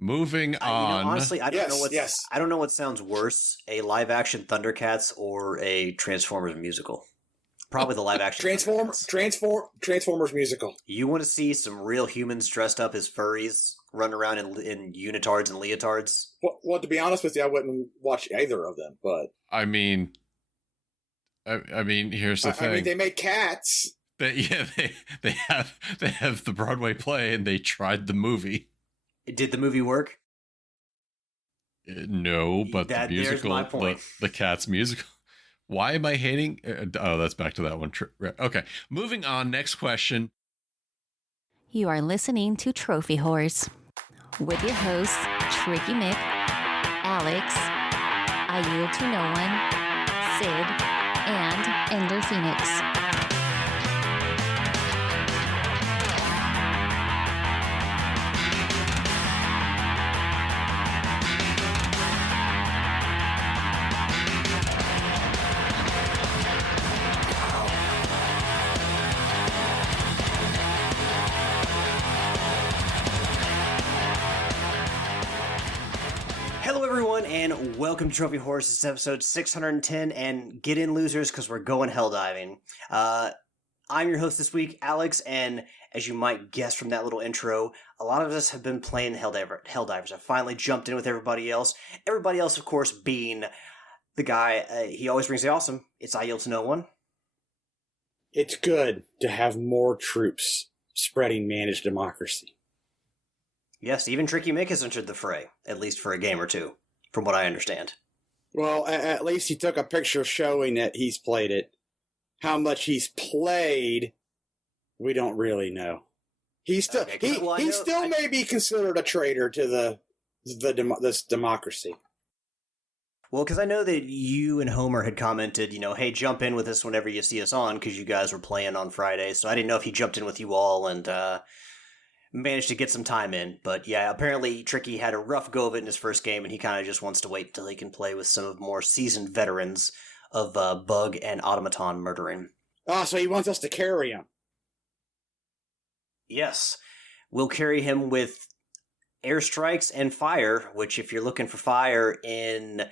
Moving on. Honestly, I don't know what. Yes. I don't know what sounds worse: a live-action Thundercats or a Transformers musical. Probably the live-action Transformers musical. You want to see some real humans dressed up as furries run around in unitards and leotards? Well, to be honest with you, I wouldn't watch either of them. But I mean, here's the thing. I mean, they make cats. They have the Broadway play, and they tried the movie. Did the movie work? No, but the musical, my point. the Cats musical. Why am I hating? That's back to that one. Okay, moving on. Next question. You are listening to Trophy Horse with your hosts, Tricky Mick, Alex, I Yield to No One, Sid, and Ender Phoenix. And welcome to Trophy Horse. This is episode 610, and get in, losers, because we're going helldiving. I'm your host this week, Alex, and as you might guess from that little intro, a lot of us have been playing Helldivers. I finally jumped in with everybody else. Everybody else, of course, being the guy, he always brings the awesome. It's I Yield to No One. It's good to have more troops spreading managed democracy. Yes, even Tricky Mick has entered the fray, at least for a game or two. From what I understand. Well, at least he took a picture showing that he's played it. How much he's played, we don't really know. He's still may be considered a traitor to this democracy. Well, because I know that you and Homer had commented, hey, jump in with us whenever you see us on, because you guys were playing on Friday. So I didn't know if he jumped in with you all and managed to get some time in. But yeah, apparently Tricky had a rough go of it in his first game, and he kind of just wants to wait until he can play with some of more seasoned veterans of bug and automaton murdering. Oh, so he wants us to carry him. Yes. We'll carry him with airstrikes and fire, which if you're looking for fire in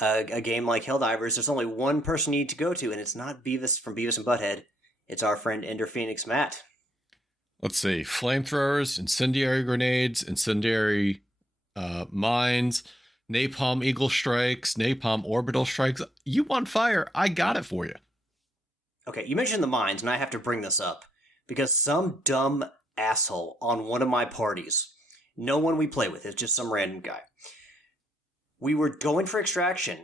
a game like Helldivers, there's only one person you need to go to, and it's not Beavis from Beavis and Butthead. It's our friend Ender Phoenix Matt. Let's see, flamethrowers, incendiary grenades, incendiary mines, napalm eagle strikes, napalm orbital strikes. You want fire, I got it for you. Okay, you mentioned the mines, and I have to bring this up, because some dumb asshole on one of my parties, no one we play with, it's just some random guy. We were going for extraction,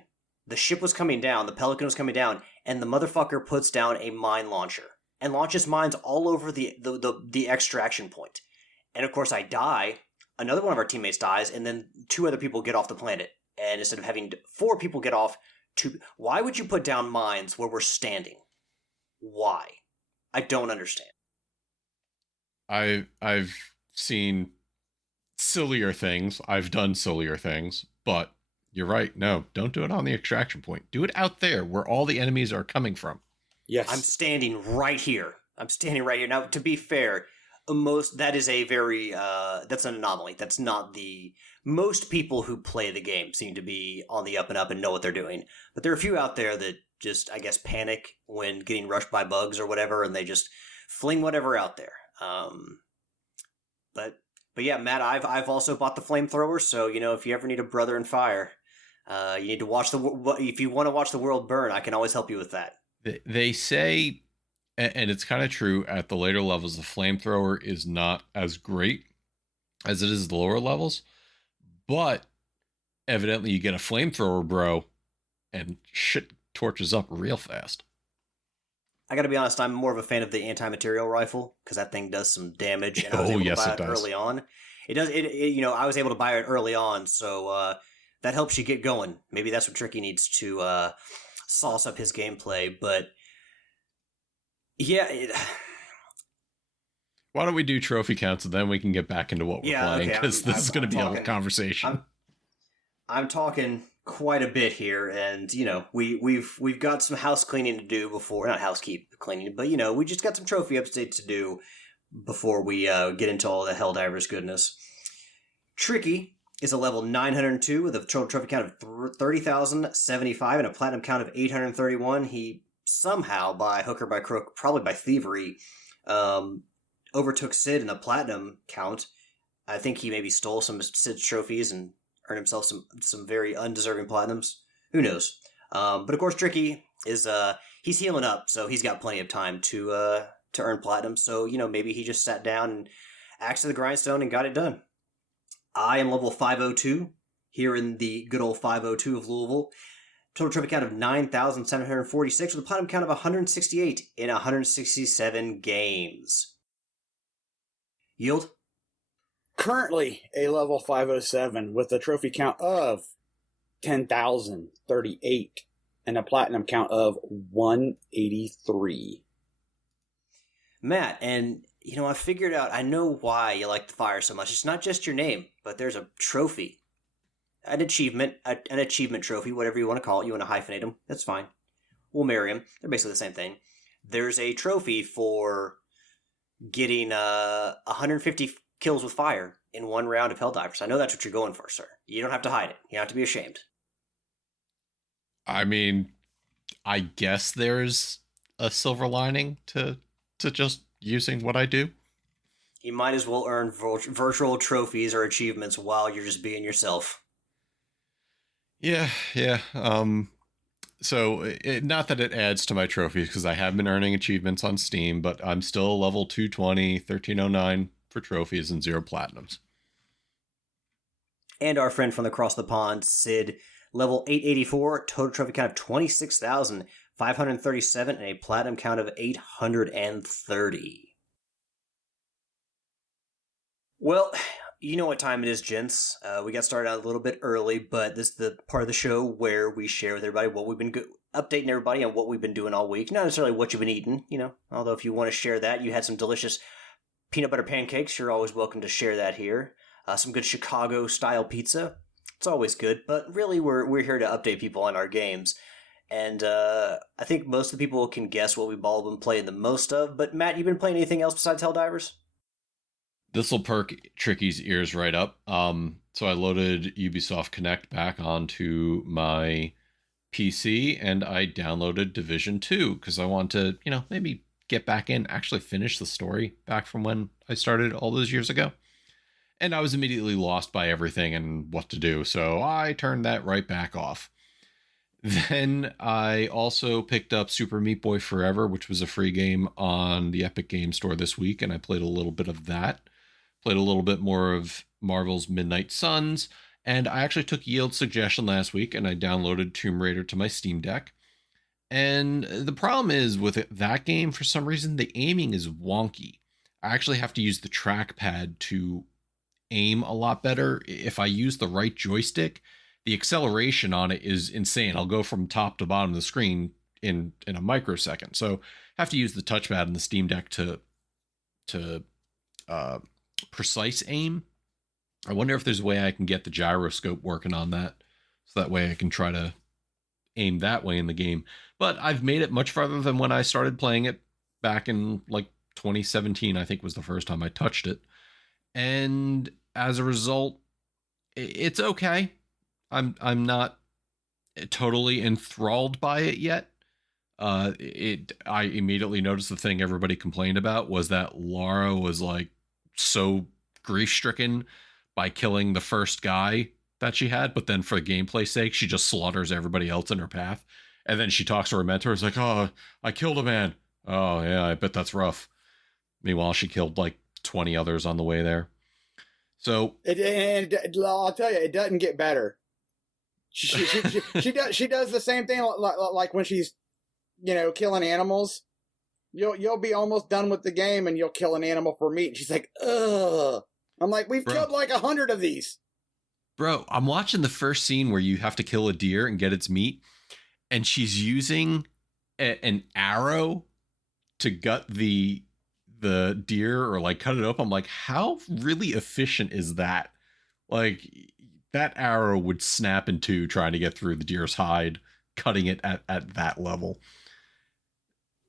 the ship was coming down, the Pelican was coming down, and the motherfucker puts down a mine launcher. And launches mines all over the extraction point. And of course I die, another one of our teammates dies, and then 2 other people get off the planet. And instead of having 4 people get off, why would you put down mines where we're standing? Why? I don't understand. I've seen sillier things, I've done sillier things, but you're right, no, don't do it on the extraction point. Do it out there where all the enemies are coming from. Yes. I'm standing right here. Now, to be fair, that is a very, that's an anomaly. That's not most people who play the game seem to be on the up and up and know what they're doing. But there are a few out there that just, I guess, panic when getting rushed by bugs or whatever, and they just fling whatever out there. But yeah, Matt, I've also bought the flamethrower, so, if you ever need a brother in fire, you need to if you want to watch the world burn, I can always help you with that. They say, and it's kind of true, at the later levels, the flamethrower is not as great as it is at the lower levels, but evidently you get a flamethrower, bro, and shit torches up real fast. I gotta be honest, I'm more of a fan of the anti-material rifle, because that thing does some damage, and I was able to buy it early on. It does, I was able to buy it early on, so that helps you get going. Maybe that's what Tricky needs to sauce up his gameplay, but yeah. Why don't we do trophy counts and then we can get back into what we're playing, because this is going to be a whole conversation. I'm talking quite a bit here, and we've got some house cleaning to do before, not housekeep cleaning, but we just got some trophy updates to do before we get into all the Helldivers goodness. Tricky, is a level 902 with a total trophy count of 30,075 and a platinum count of 831. He somehow, by hook or by crook, probably by thievery, overtook Sid in the platinum count. I think he maybe stole some of Sid's trophies and earned himself some very undeserving platinums. Who knows? But of course, Tricky is he's healing up, so he's got plenty of time to earn platinum. So maybe he just sat down and axed to the grindstone and got it done. I am level 502 here in the good old 502 of Louisville. Total trophy count of 9,746 with a platinum count of 168 in 167 games. Yield? Currently a level 507 with a trophy count of 10,038 and a platinum count of 183. Matt, and I figured out, I know why you like the fire so much. It's not just your name, but there's a trophy. An achievement trophy, whatever you want to call it. You want to hyphenate them, that's fine. We'll marry them. They're basically the same thing. There's a trophy for getting 150 kills with fire in one round of Helldivers. I know that's what you're going for, sir. You don't have to hide it. You don't have to be ashamed. I mean, I guess there's a silver lining to just using what I do. You might as well earn virtual trophies or achievements while you're just being yourself. Yeah. So, not that it adds to my trophies, because I have been earning achievements on Steam, but I'm still level 220, 1309 for trophies and 0 platinums. And our friend from across the pond, Sid, level 884, total trophy count of 26,537, and a platinum count of 830. Well, you know what time it is, gents. We got started out a little bit early, but this is the part of the show where we share with everybody what we've been updating everybody on what we've been doing all week. Not necessarily what you've been eating, although if you want to share that, you had some delicious peanut butter pancakes, you're always welcome to share that here. Some good Chicago-style pizza. It's always good, but really we're here to update people on our games. And I think most of the people can guess what we've all been playing the most of. But Matt, you been playing anything else besides Helldivers? This will perk Tricky's ears right up. So I loaded Ubisoft Connect back onto my PC, and I downloaded Division 2 because I want to, maybe get back in, actually finish the story back from when I started all those years ago. And I was immediately lost by everything and what to do, so I turned that right back off. Then I also picked up Super Meat Boy Forever, which was a free game on the Epic Game Store this week, and I played a little bit of that. Played a little bit more of Marvel's Midnight Suns, and I actually took Yield's suggestion last week, and I downloaded Tomb Raider to my Steam Deck. And the problem is with that game, for some reason, the aiming is wonky. I actually have to use the trackpad to aim a lot better. If I use the right joystick, the acceleration on it is insane. I'll go from top to bottom of the screen in a microsecond. So I have to use the touchpad and the Steam Deck to precise aim. I wonder if there's a way I can get the gyroscope working on that, so that way I can try to aim that way in the game. But I've made it much farther than when I started playing it back in like 2017, I think was the first time I touched it. And as a result, it's okay. I'm not totally enthralled by it yet. I immediately noticed the thing everybody complained about was that Lara was like so grief-stricken by killing the first guy that she had, but then for gameplay's sake, she just slaughters everybody else in her path. And then she talks to her mentor. It's like, oh, I killed a man. Oh, yeah, I bet that's rough. Meanwhile, she killed like 20 others on the way there. So I'll tell you, it doesn't get better. She does the same thing like when she's, killing animals. You'll be almost done with the game and you'll kill an animal for meat. And she's like, ugh. I'm like, we've killed like 100 of these. Bro, I'm watching the first scene where you have to kill a deer and get its meat, and she's using an arrow to gut the deer or like cut it up. I'm like, how really efficient is that? Like, that arrow would snap in two trying to get through the deer's hide, cutting it at that level.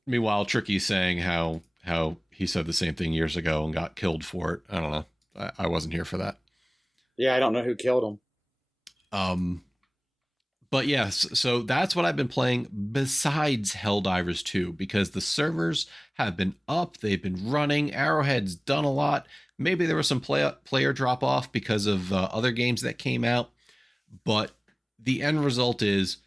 Meanwhile, Tricky's saying how he said the same thing years ago and got killed for it. I don't know. I wasn't here for that. Yeah, I don't know who killed him. But yes, so that's what I've been playing besides Helldivers 2, because the servers have been up, they've been running, Arrowhead's done a lot. Maybe there was some player drop off because of other games that came out, but the end result is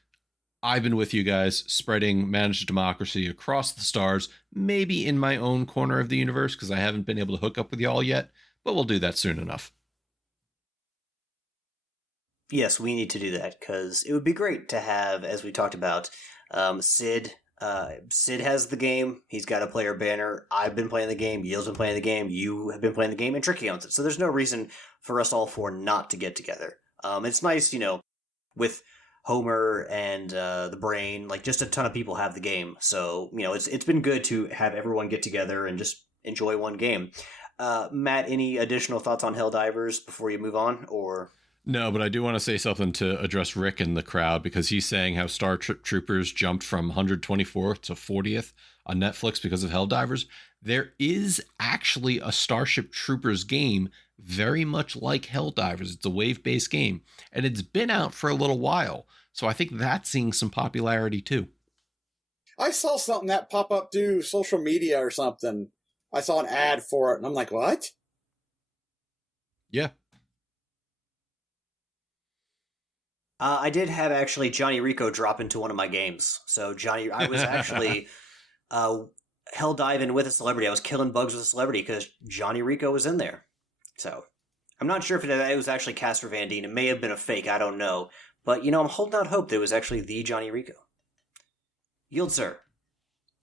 I've been with you guys spreading managed democracy across the stars, maybe in my own corner of the universe because I haven't been able to hook up with y'all yet, but we'll do that soon enough. Yes, we need to do that because it would be great to have, as we talked about, Sid. Sid has the game. He's got a player banner. I've been playing the game. Yill's been playing the game. You have been playing the game, and Tricky owns it. So there's no reason for us all four not to get together. It's nice, with Homer and the Brain, like just a ton of people have the game. So it's been good to have everyone get together and just enjoy one game. Matt, any additional thoughts on Helldivers before you move on, or? No, but I do want to say something to address Rick in the crowd because he's saying how Star Troopers jumped from 124th to 40th on Netflix because of Helldivers. There is actually a Starship Troopers game very much like Helldivers. It's a wave-based game, and it's been out for a little while. So I think that's seeing some popularity too. I saw something that pop up through social media or something. I saw an ad for it, and I'm like, what? Yeah. I did have actually Johnny Rico drop into one of my games. So I was actually hell diving with a celebrity. I was killing bugs with a celebrity because Johnny Rico was in there. So I'm not sure if it was actually Casper Van Dien. It may have been a fake. I don't know. But, I'm holding out hope that it was actually the Johnny Rico. Yield, sir.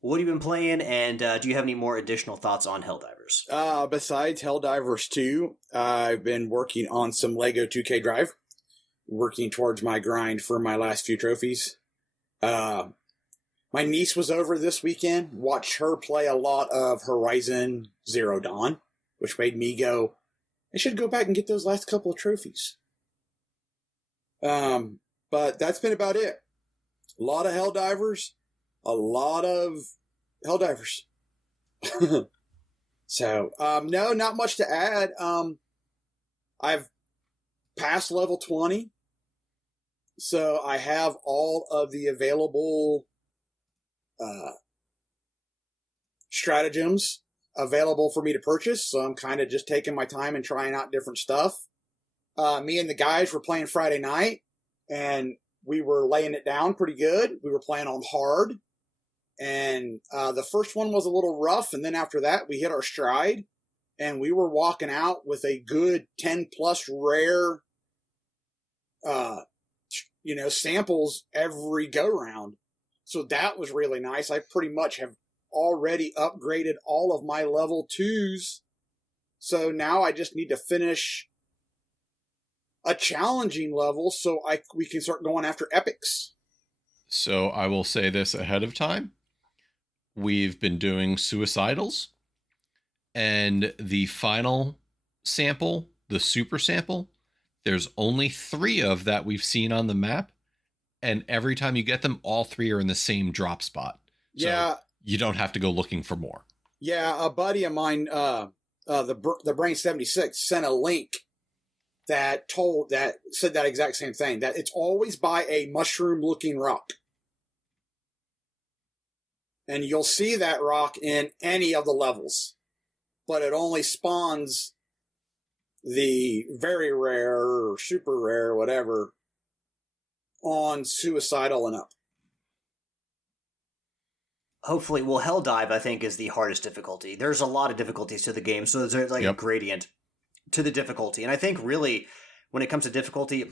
What have you been playing, and do you have any more additional thoughts on Helldivers? Besides Helldivers 2, I've been working on some Lego 2K Drive. Working towards my grind for my last few trophies. My niece was over this weekend. Watched her play a lot of Horizon Zero Dawn, which made me go, I should go back and get those last couple of trophies. But that's been about it. A lot of Helldivers. A lot of Helldivers. So, no, not much to add. I've passed level 20. So I have all of the available stratagems available for me to purchase. So I'm kind of just taking my time and trying out different stuff. Me and the guys were playing Friday night, and we were laying it down pretty good. We were playing on hard. And the first one was a little rough, and then after that, we hit our stride. And we were walking out with a good 10-plus rare samples every go-round. So that was really nice. I pretty much have already upgraded all of my level 2s. So now I just need to finish a challenging level so we can start going after epics. So I will say this ahead of time. We've been doing suicidals, and the final sample, the super sample, there's only 3 of that we've seen on the map, and every time you get them, all 3 are in the same drop spot. So you don't have to go looking for more. Yeah, a buddy of mine, the Brain 76, sent a link that said that exact same thing, that it's always by a mushroom-looking rock. And you'll see that rock in any of the levels, but it only spawns the very rare or super rare, whatever, on suicidal and up. Hopefully, Helldive, I think, is the hardest difficulty. There's a lot of difficulties to the game, so there's a gradient to the difficulty. And I think really, when it comes to difficulty,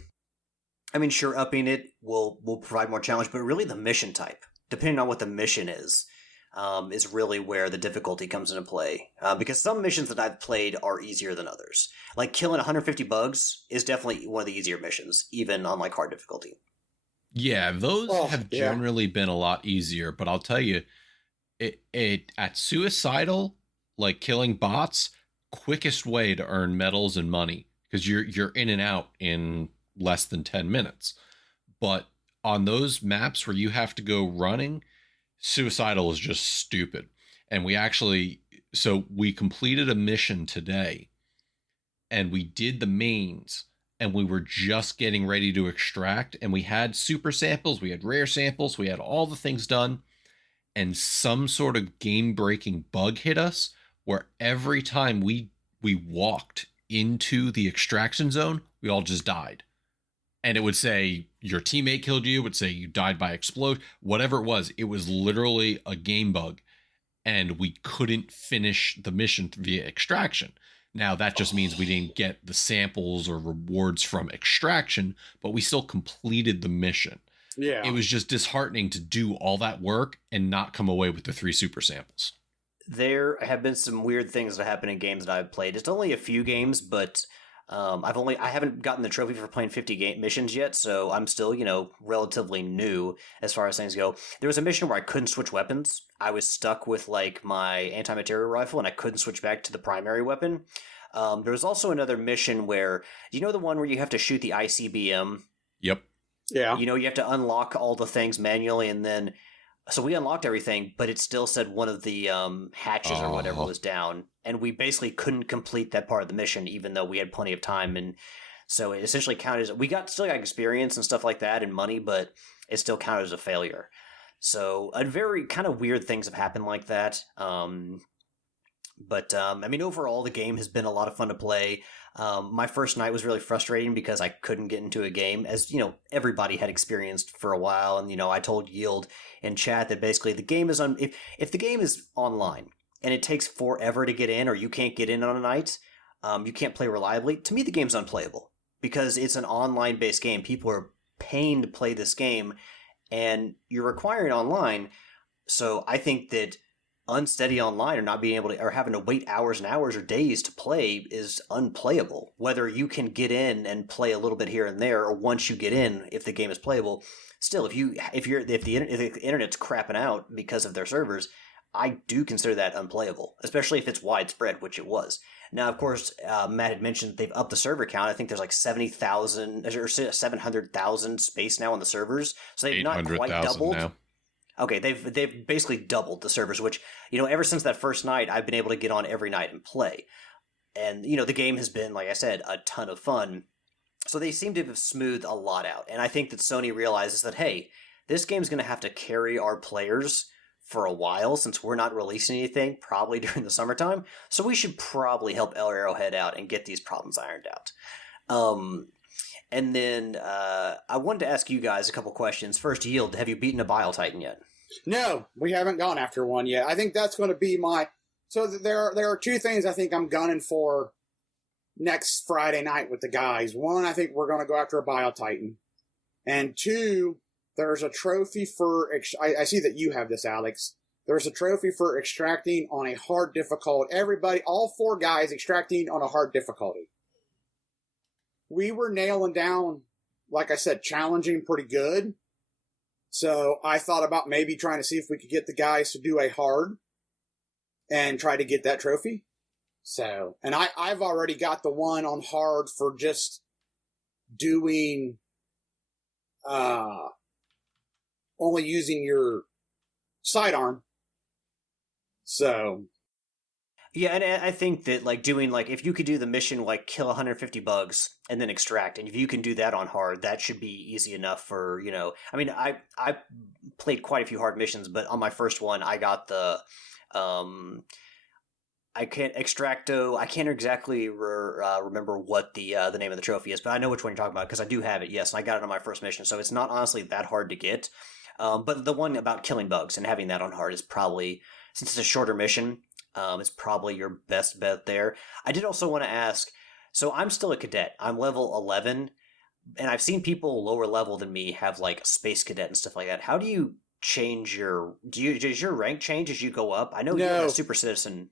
I mean, sure, upping it will provide more challenge, but really the mission type, depending on what the mission is really where the difficulty comes into play. Because some missions that I've played are easier than others. Like killing 150 bugs is definitely one of the easier missions, even on hard difficulty. Yeah, those have generally been a lot easier, but I'll tell you, it at suicidal, like killing bots, quickest way to earn medals and money, because you're in and out in less than 10 minutes. But on those maps where you have to go running, suicidal is just stupid. And we completed a mission today, and we did the mains, and we were just getting ready to extract, and we had super samples, we had rare samples, we had all the things done, and some sort of game-breaking bug hit us where every time we walked into the extraction zone, we all just died. And it would say your teammate killed you, it would say you died by explosion, whatever it was literally a game bug, and we couldn't finish the mission via extraction. Now, that just means we didn't get the samples or rewards from extraction, but we still completed the mission. Yeah. It was just disheartening to do all that work and not come away with the 3 super samples. There have been some weird things that happen in games that I've played. It's only a few games, but I haven't gotten the trophy for playing 50 game missions yet, so I'm still, relatively new as far as things go. There was a mission where I couldn't switch weapons. I was stuck with like my anti-material rifle, and I couldn't switch back to the primary weapon. There was also another mission where, the one where you have to shoot the ICBM? Yep. Yeah. You have to unlock all the things manually, and then so we unlocked everything, but it still said one of the hatches or whatever was down, and we basically couldn't complete that part of the mission, even though we had plenty of time. And so it essentially counted as still got experience and stuff like that and money, but it still counted as a failure. So a very kind of weird things have happened like that. But overall, the game has been a lot of fun to play. My first night was really frustrating because I couldn't get into a game, as everybody had experienced for a while. And I told Yield in chat that basically the game is if the game is online and it takes forever to get in, or you can't get in on a night, you can't play reliably. To me, the game's unplayable because it's an online based game. People are paying to play this game, and you're requiring online. So I think that unsteady online or not being able to, or having to wait hours and hours or days to play is unplayable. Whether you can get in and play a little bit here and there, or once you get in, if the game is playable, still, if the internet's crapping out because of their servers, I do consider that unplayable, especially if it's widespread, which it was. Now, of course, Matt had mentioned they've upped the server count. I think there's like 70,000 or 700,000 space now on the servers, so they've not quite doubled. Now. Okay, they've basically doubled the servers, which, ever since that first night, I've been able to get on every night and play. And, the game has been, like I said, a ton of fun. So they seem to have smoothed a lot out. And I think that Sony realizes that, hey, this game's going to have to carry our players for a while since we're not releasing anything, probably during the summertime. So we should probably help El Arrowhead out and get these problems ironed out. And then I wanted to ask you guys a couple questions. First, Yield, have you beaten a Bile Titan yet? No, we haven't gone after one yet. I think that's going to be my... So there are 2 things I think I'm gunning for next Friday night with the guys. One, I think we're going to go after a Bile Titan. And 2, there's a trophy for... I see that you have this, Alex. There's a trophy for extracting on a hard difficulty. Everybody, all 4 guys extracting on a hard difficulty. We were nailing down, like I said, challenging pretty good. So I thought about maybe trying to see if we could get the guys to do a hard and try to get that trophy. So, and I've already got the one on hard for just doing, only using your sidearm. So... Yeah, and I think that, doing, if you could do the mission, kill 150 bugs and then extract, and if you can do that on hard, that should be easy enough for, I played quite a few hard missions, but on my first one, I got the, I can't exactly remember what the name of the trophy is, but I know which one you're talking about, because I do have it, yes, and I got it on my first mission, so it's not honestly that hard to get, but the one about killing bugs and having that on hard is probably, since it's a shorter mission, it's probably your best bet there. I did also want to ask, so I'm still a cadet. I'm level 11, and I've seen people lower level than me have space cadet and stuff like that. How do you change does your rank change as you go up? I know you're a super citizen.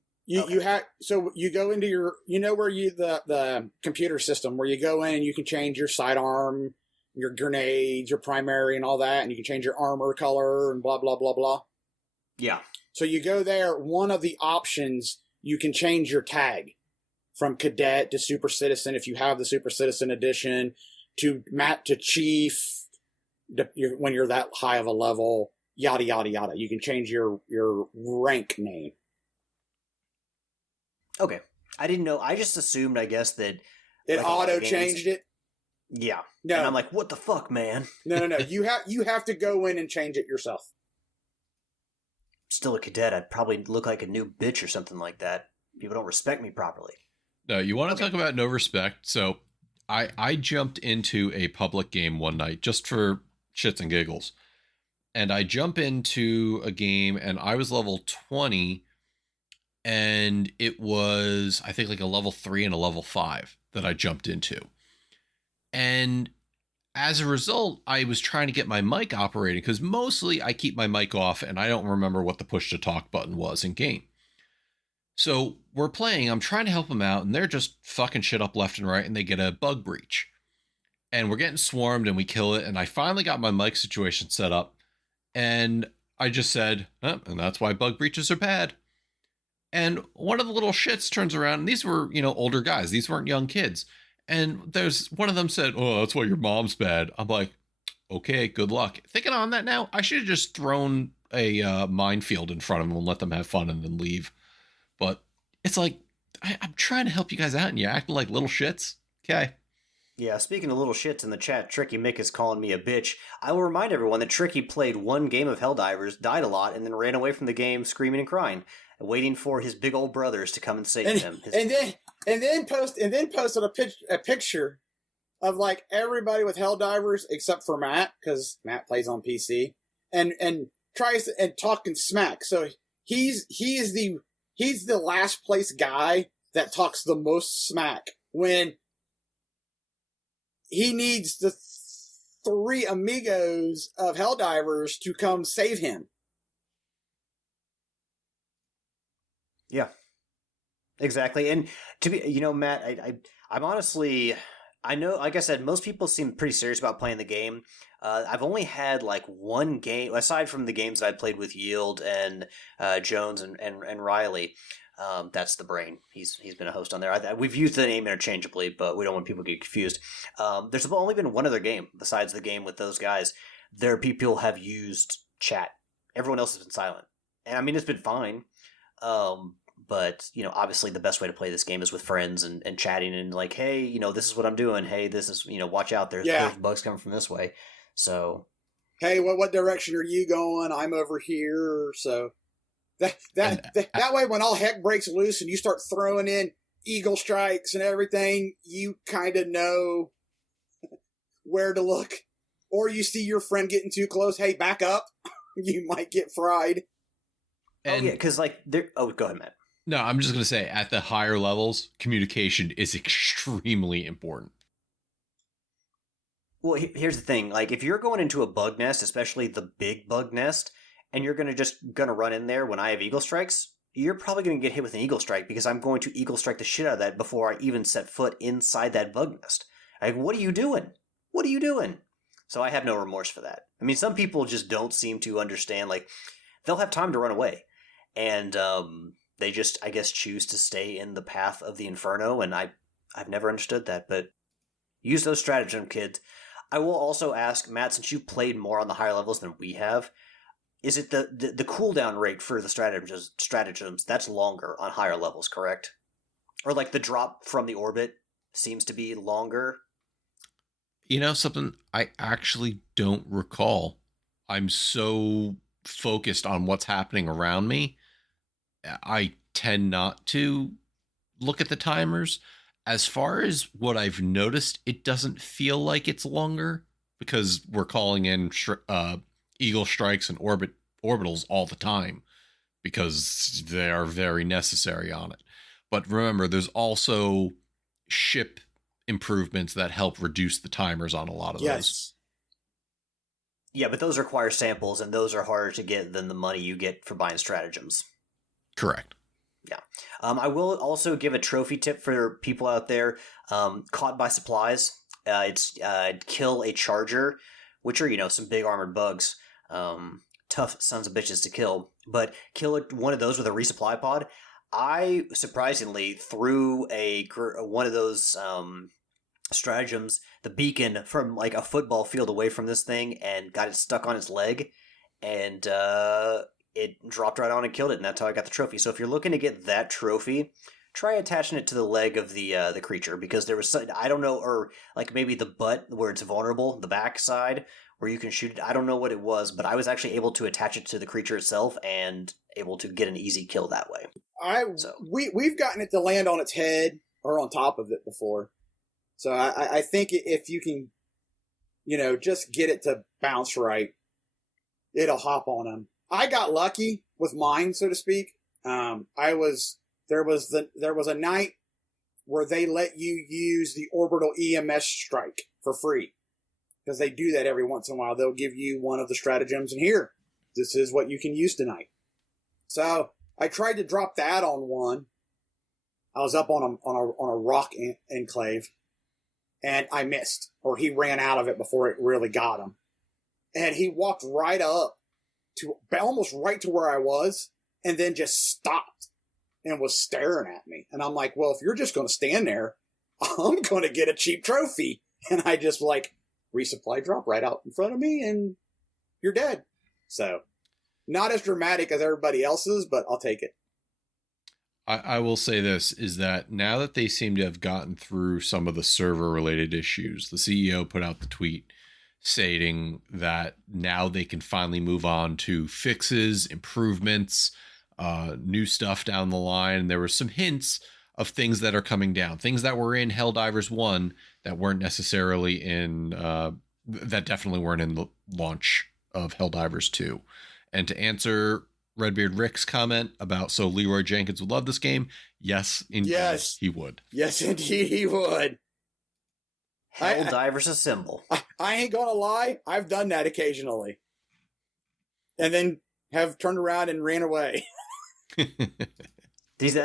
So you go into your, where the computer system where you go in and you can change your sidearm, your grenades, your primary and all that, and you can change your armor color and blah, blah, blah, blah. Yeah. So you go there, one of the options, you can change your tag from cadet to super citizen if you have the super citizen edition, to chief when you're that high of a level, yada, yada, yada. You can change your rank name. Okay. I didn't know. I just assumed, I guess, that... It auto-changed it? Yeah. No. And I'm like, what the fuck, man? No. You have to go in and change it yourself. Still a cadet. I'd probably look like a new bitch or something like that. People don't respect me properly. No, you want to talk about no respect? So I jumped into a public game one night just for shits and giggles. And I jump into a game and I was level 20 and it was, I think, like a level 3 and a level 5 that I jumped into. And as a result, I was trying to get my mic operating because mostly I keep my mic off and I don't remember what the push to talk button was in game. So we're playing, I'm trying to help them out, and they're just fucking shit up left and right, and they get a bug breach. And we're getting swarmed, and we kill it, and I finally got my mic situation set up, and I just said, oh, and that's why bug breaches are bad. And one of the little shits turns around, and these were, older guys. These weren't young kids. And there's one of them said, oh, that's why your mom's bad. I'm like, okay, good luck. Thinking on that now, I should have just thrown a minefield in front of them and let them have fun and then leave. But it's like, I'm trying to help you guys out and you're acting like little shits. Okay. Yeah, speaking of little shits in the chat, Tricky Mick is calling me a bitch. I will remind everyone that Tricky played one game of Helldivers, died a lot, and then ran away from the game screaming and crying, waiting for his big old brothers to come and save him. And then posted a picture of like everybody with Helldivers except for Matt, because Matt plays on PC, and tries to, and talking smack. So he's the last place guy that talks the most smack when he needs the three amigos of Helldivers to come save him. Yeah, exactly. And to be, Matt, I'm honestly, I know, like I said, most people seem pretty serious about playing the game. I've only had like one game, aside from the games that I played with Yield and Jones and Riley. That's the brain. He's been a host on there. We've used the name interchangeably, but we don't want people to get confused. There's only been one other game besides the game with those guys. There are people who have used chat. Everyone else has been silent, and I mean it's been fine. But obviously the best way to play this game is with friends and chatting and like, hey, this is what I'm doing. Hey, this is watch out. There's bugs coming from this way. So, hey, what direction are you going? I'm over here. So. That way, when all heck breaks loose and you start throwing in eagle strikes and everything, you kind of know where to look. Or you see your friend getting too close, hey, back up. You might get fried. And, because go ahead, Matt. No, I'm just going to say, at the higher levels, communication is extremely important. Well, here's the thing. Like, if you're going into a bug nest, especially the big bug nest, and you're gonna run in there when I have eagle strikes, you're probably gonna get hit with an eagle strike because I'm going to eagle strike the shit out of that before I even set foot inside that bug nest. Like, what are you doing? What are you doing? So I have no remorse for that. I mean, some people just don't seem to understand. Like, they'll have time to run away, and they just, I guess, choose to stay in the path of the inferno. And I've never understood that. But use those stratagem, kids. I will also ask Matt, since you've played more on the higher levels than we have. Is it the cooldown rate for the stratagems that's longer on higher levels, correct? Or like the drop from the orbit seems to be longer? Something I actually don't recall. I'm so focused on what's happening around me. I tend not to look at the timers. As far as what I've noticed, it doesn't feel like it's longer because we're calling in eagle strikes and orbitals all the time because they are very necessary on it. But remember, there's also ship improvements that help reduce the timers on a lot of those. Yeah, but those require samples, and those are harder to get than the money you get for buying stratagems. Correct. Yeah. I will also give a trophy tip for people out there caught by supplies. It's kill a charger, which are, some big armored bugs. Tough sons of bitches to kill, but kill one of those with a resupply pod. I surprisingly threw one of those stratagems, the beacon, from like a football field away from this thing and got it stuck on its leg, and it dropped right on and killed it, and that's how I got the trophy. So if you're looking to get that trophy, try attaching it to the leg of the creature, because there was some, I don't know, or like maybe the butt where it's vulnerable, the back side where you can shoot it. I don't know what it was, but I was actually able to attach it to the creature itself and able to get an easy kill that way. We've gotten it to land on its head or on top of it before. So I think if you can, just get it to bounce right, it'll hop on him. I got lucky with mine, so to speak. There was a night where they let you use the orbital EMS strike for free, because they do that every once in a while. They'll give you one of the stratagems, and here, this is what you can use tonight. So I tried to drop that on one. I was up on a rock enclave, and I missed, or he ran out of it before it really got him. And he walked right up to almost right to where I was, and then just stopped and was staring at me. And I'm like, well, if you're just going to stand there, I'm going to get a cheap trophy. And I just resupply drop right out in front of me, and you're dead. So not as dramatic as everybody else's, but I'll take it. I will say this, is that now that they seem to have gotten through some of the server related issues, the CEO put out the tweet stating that now they can finally move on to fixes, improvements, new stuff down the line. There were some hints of things that are coming down, things that were in Helldivers 1 that weren't necessarily in, that definitely weren't in the launch of Helldivers 2. And to answer Redbeard Rick's comment about, so Leroy Jenkins would love this game. Yes, indeed, yes, he would. Yes, indeed, he would. Helldivers Assemble. I ain't gonna lie, I've done that occasionally, and then have turned around and ran away. That's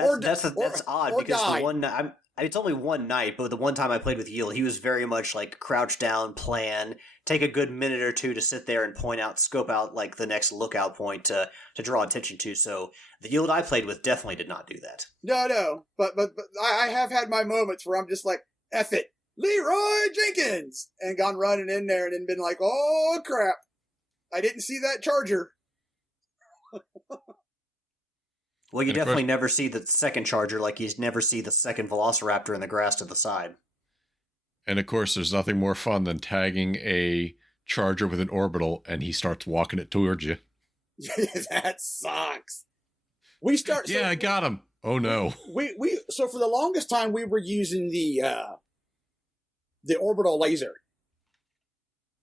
odd, because the one it's only one night, but the one time I played with Yield, he was very much like crouch down, plan, take a good minute or two to sit there and scope out like the next lookout point to draw attention to. So the Yield I played with definitely did not do that. No, but I have had my moments where I'm just like, F it, Leroy Jenkins, and gone running in there and then been like, oh crap, I didn't see that charger. Well, you definitely never see the second charger, like you never see the second velociraptor in the grass to the side. And of course, there's nothing more fun than tagging a charger with an orbital and he starts walking it towards you. That sucks. I got him. Oh no. So for the longest time we were using the orbital laser.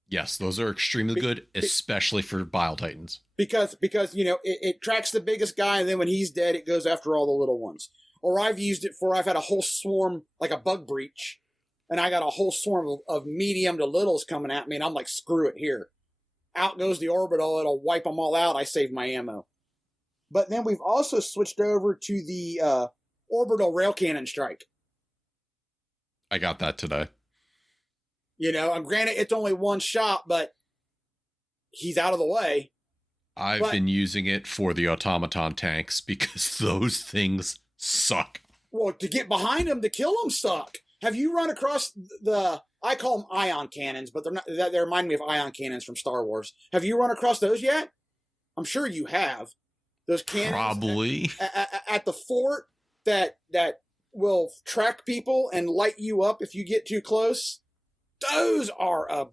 Yes, those are extremely good, especially for Bile Titans. Because it tracks the biggest guy, and then when he's dead, it goes after all the little ones. Or I've used it I've had a whole swarm, like a bug breach, and I got a whole swarm of medium to littles coming at me, and I'm like, screw it, here. Out goes the orbital, it'll wipe them all out, I save my ammo. But then we've also switched over to the orbital rail cannon strike. I got that today. And granted, it's only one shot, but he's out of the way. I've been using it for the automaton tanks because those things suck. Well, to get behind them to kill them suck. Have you run across I call them ion cannons, but they're not. They remind me of ion cannons from Star Wars. Have you run across those yet? I'm sure you have. Those cannons probably at the fort that will track people and light you up if you get too close. Those are a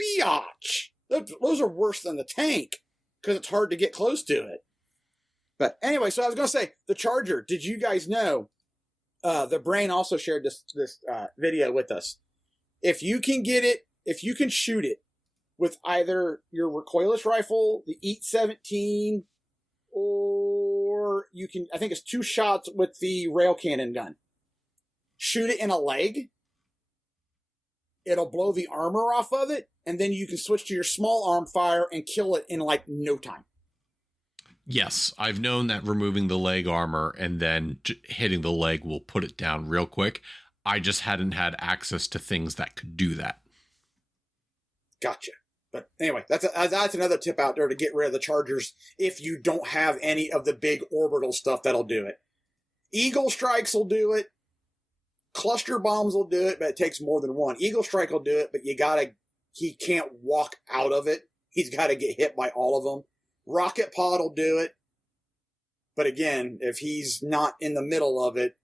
biatch. Those are worse than the tank because it's hard to get close to it. But anyway, so I was going to say, the charger. Did you guys know? The Brain also shared this video with us. If you can shoot it with either your recoilless rifle, the EAT 17, or you can, I think it's 2 shots with the rail cannon gun. Shoot it in a leg. It'll blow the armor off of it, and then you can switch to your small arm fire and kill it in like no time. Yes, I've known that removing the leg armor and then hitting the leg will put it down real quick. I just hadn't had access to things that could do that. Gotcha. But anyway, that's another tip out there to get rid of the chargers if you don't have any of the big orbital stuff that'll do it. Eagle strikes will do it. Cluster bombs will do it, but it takes more than one. Eagle strike will do it, but he can't walk out of it. He's got to get hit by all of them. Rocket pod will do it. But again, if he's not in the middle of it,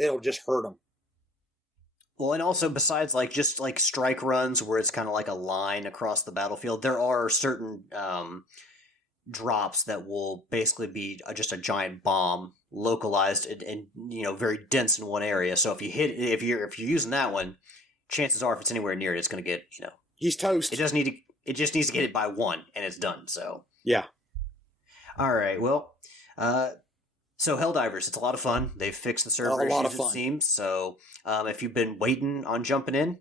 it'll just hurt them. Well, and also besides just strike runs where it's kind of like a line across the battlefield, there are certain drops that will basically be just a giant bomb localized and very dense in one area. So if you're using that one, chances are if it's anywhere near it, it's going to get he's toast. It just needs to get it by one, and it's done. So yeah. All right. Well, so Helldivers, it's a lot of fun. They've fixed the server issues, it seems. So if you've been waiting on jumping in,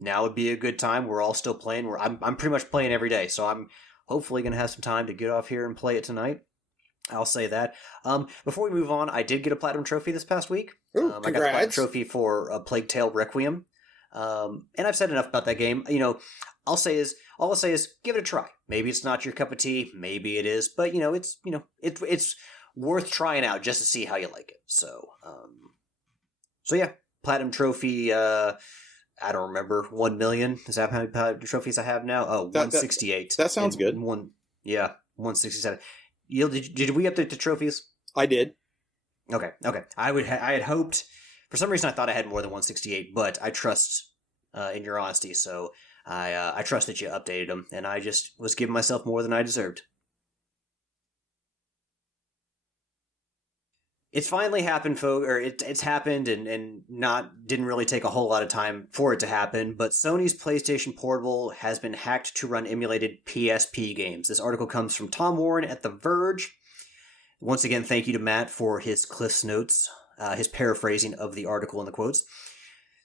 now would be a good time. We're all still playing. I'm pretty much playing every day, so I'm hopefully going to have some time to get off here and play it tonight. I'll say that. Before we move on, I did get a Platinum Trophy this past week. Ooh, I got the Platinum Trophy for Plague Tale Requiem. And I've said enough about that game. All I'll say is give it a try. Maybe it's not your cup of tea. Maybe it is. But, it's worth trying out just to see how you like it. So yeah, Platinum Trophy, I don't remember, 1 million. Is that how many Platinum Trophies I have now? Oh, 168. That sounds good. 167. Did we update the trophies? I did. Okay. I had hoped, for some reason I thought I had more than 168, but I trust in your honesty, so I trust that you updated them, and I just was giving myself more than I deserved. It's finally happened, folks, or it's happened and didn't really take a whole lot of time for it to happen, but Sony's PlayStation Portable has been hacked to run emulated PSP games. This article comes from Tom Warren at The Verge. Once again, thank you to Matt for his Cliff's Notes, his paraphrasing of the article in the quotes.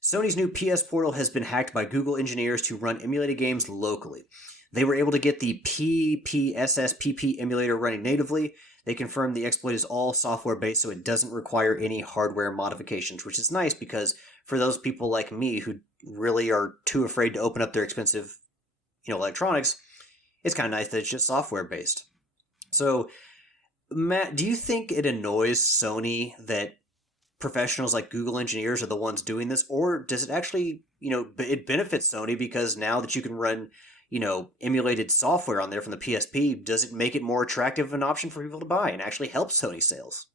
Sony's new PS Portal has been hacked by Google engineers to run emulated games locally. They were able to get the PPSSPP emulator running natively. They confirmed the exploit is all software-based, so it doesn't require any hardware modifications, which is nice because for those people like me who really are too afraid to open up their expensive, electronics, it's kind of nice that it's just software-based. So, Matt, do you think it annoys Sony that professionals like Google engineers are the ones doing this, or does it actually, it benefits Sony because now that you can run emulated software on there from the PSP, does it make it more attractive of an option for people to buy and actually help Sony sales?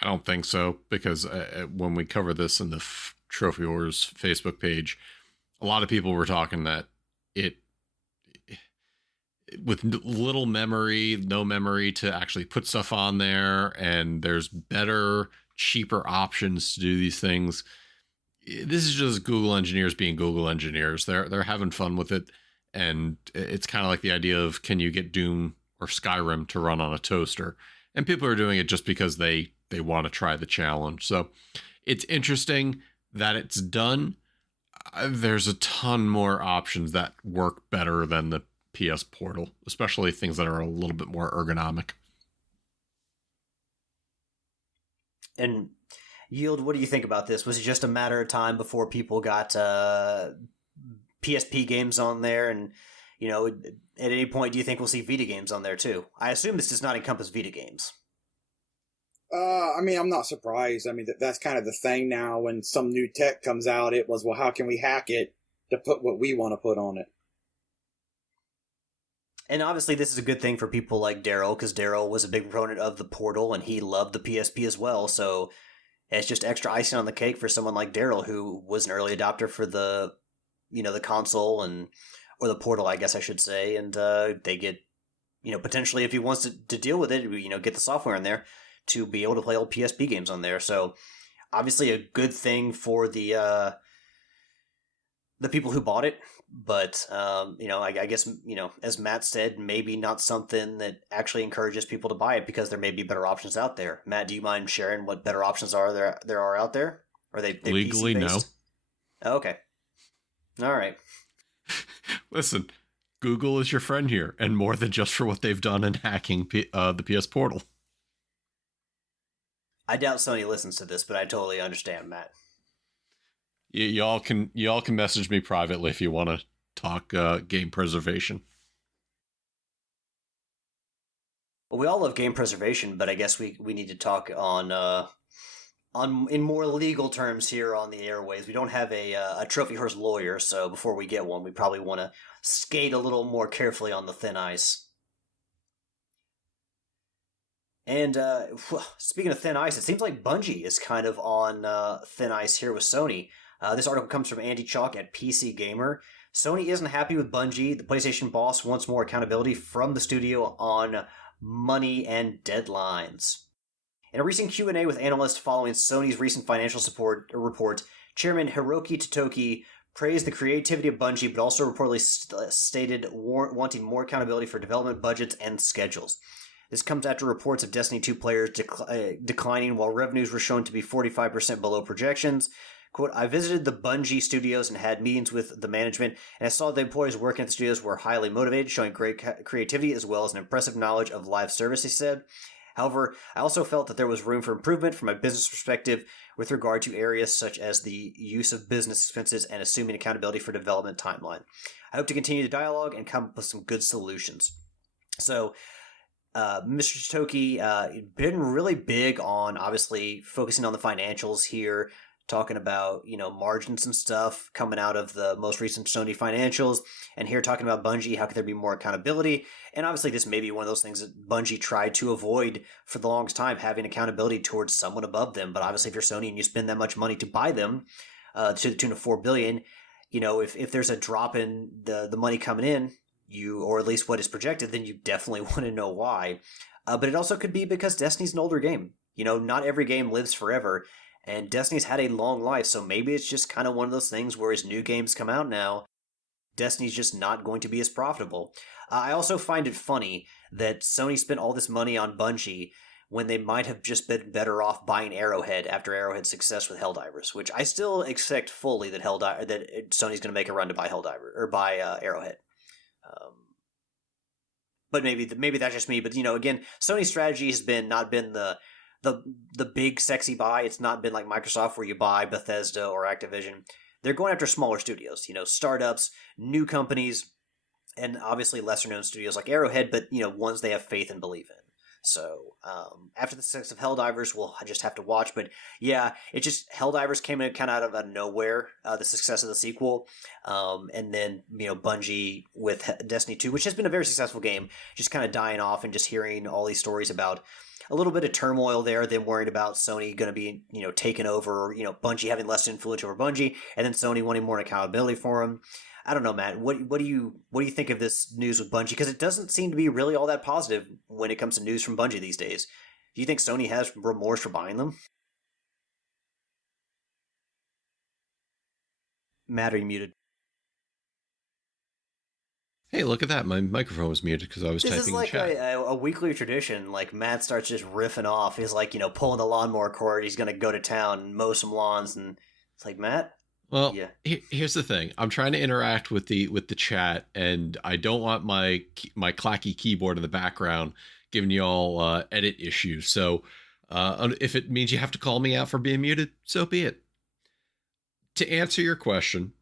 I don't think so, because when we cover this in the Trophy Wars Facebook page, a lot of people were talking that it with little memory, no memory to actually put stuff on there, and there's better, cheaper options to do these things. This is just Google engineers being Google engineers. They're having fun with it, and it's kind of like the idea of, can you get Doom or Skyrim to run on a toaster? And people are doing it just because they want to try the challenge. So it's interesting that it's done. There's a ton more options that work better than the PS Portal, especially things that are a little bit more ergonomic. And Yield, what do you think about this? Was it just a matter of time before people got PSP games on there? And, at any point, do you think we'll see Vita games on there too? I assume this does not encompass Vita games. I'm not surprised. That's kind of the thing now. When some new tech comes out, it was, well, how can we hack it to put what we want to put on it? And obviously this is a good thing for people like Daryl, because Daryl was a big proponent of the Portal, and he loved the PSP as well, so it's just extra icing on the cake for someone like Daryl, who was an early adopter for the, the console, or the Portal, I guess I should say, and they get, potentially, if he wants to deal with it, get the software in there to be able to play old PSP games on there. So obviously a good thing for the people who bought it, but I guess, as Matt said, maybe not something that actually encourages people to buy it, because there may be better options out there. Matt, do you mind sharing what better options there are out there? Are they legally? No. Oh, okay. All right. Listen, Google is your friend here, and more than just for what they've done in hacking the PS Portal. I doubt Sony listens to this, but I totally understand, Matt. Y'all can message me privately if you want to talk game preservation. Well, we all love game preservation, but I guess we need to talk on in more legal terms here on the airways. We don't have a trophy horse lawyer, so before we get one, we probably want to skate a little more carefully on the thin ice. And speaking of thin ice, it seems like Bungie is kind of on thin ice here with Sony. This article comes from Andy Chalk at PC Gamer. Sony isn't happy with Bungie. The PlayStation boss wants more accountability from the studio on money and deadlines. In a recent Q&A with analysts following Sony's recent financial support report, Chairman Hiroki Totoki praised the creativity of Bungie, but also reportedly stated wanting more accountability for development budgets and schedules. This comes after reports of Destiny 2 players declining while revenues were shown to be 45% below projections. Quote, I visited the Bungie studios and had meetings with the management, and I saw the employees working at the studios were highly motivated, showing great creativity as well as an impressive knowledge of live service, he said. However, I also felt that there was room for improvement from a business perspective with regard to areas such as the use of business expenses and assuming accountability for development timeline. I hope to continue the dialogue and come up with some good solutions. So, Mr. Toki been really big on obviously focusing on the financials here, talking about margins and stuff coming out of the most recent Sony financials, and here talking about Bungie, how could there be more accountability? And obviously this may be one of those things that Bungie tried to avoid for the longest time, having accountability towards someone above them. But obviously if you're Sony and you spend that much money to buy them, to the tune of $4 billion, if there's a drop in the money coming in, or at least what is projected, then you definitely want to know why. But it also could be because Destiny's an older game. Not every game lives forever, and Destiny's had a long life, so maybe it's just kind of one of those things where as new games come out now, Destiny's just not going to be as profitable. I also find it funny that Sony spent all this money on Bungie when they might have just been better off buying Arrowhead after Arrowhead's success with Helldivers, which I still expect fully that Sony's going to make a run to buy Arrowhead. But maybe that's just me. But again, Sony's strategy has not been the big sexy buy. It's not been like Microsoft where you buy Bethesda or Activision. They're going after smaller studios, startups, new companies, and obviously lesser known studios like Arrowhead, but ones they have faith and believe in. So after the success of Helldivers, we'll just have to watch. But yeah, Helldivers came in kind of out of nowhere, the success of the sequel. And then, Bungie with Destiny 2, which has been a very successful game, just kind of dying off and just hearing all these stories about a little bit of turmoil there, them worried about Sony going to be, taken over, or, Bungie having less influence over Bungie, and then Sony wanting more accountability for them. I don't know, Matt. What do you think of this news with Bungie? Because it doesn't seem to be really all that positive when it comes to news from Bungie these days. Do you think Sony has remorse for buying them? Matt, are you muted? Hey, look at that. My microphone was muted because I was typing in chat. This is like a weekly tradition. Like, Matt starts just riffing off. He's like, pulling the lawnmower cord. He's going to go to town and mow some lawns. And it's like, Matt? Well, yeah. Here's the thing. I'm trying to interact with the chat, and I don't want my clacky keyboard in the background giving you all edit issues. So if it means you have to call me out for being muted, so be it. To answer your question,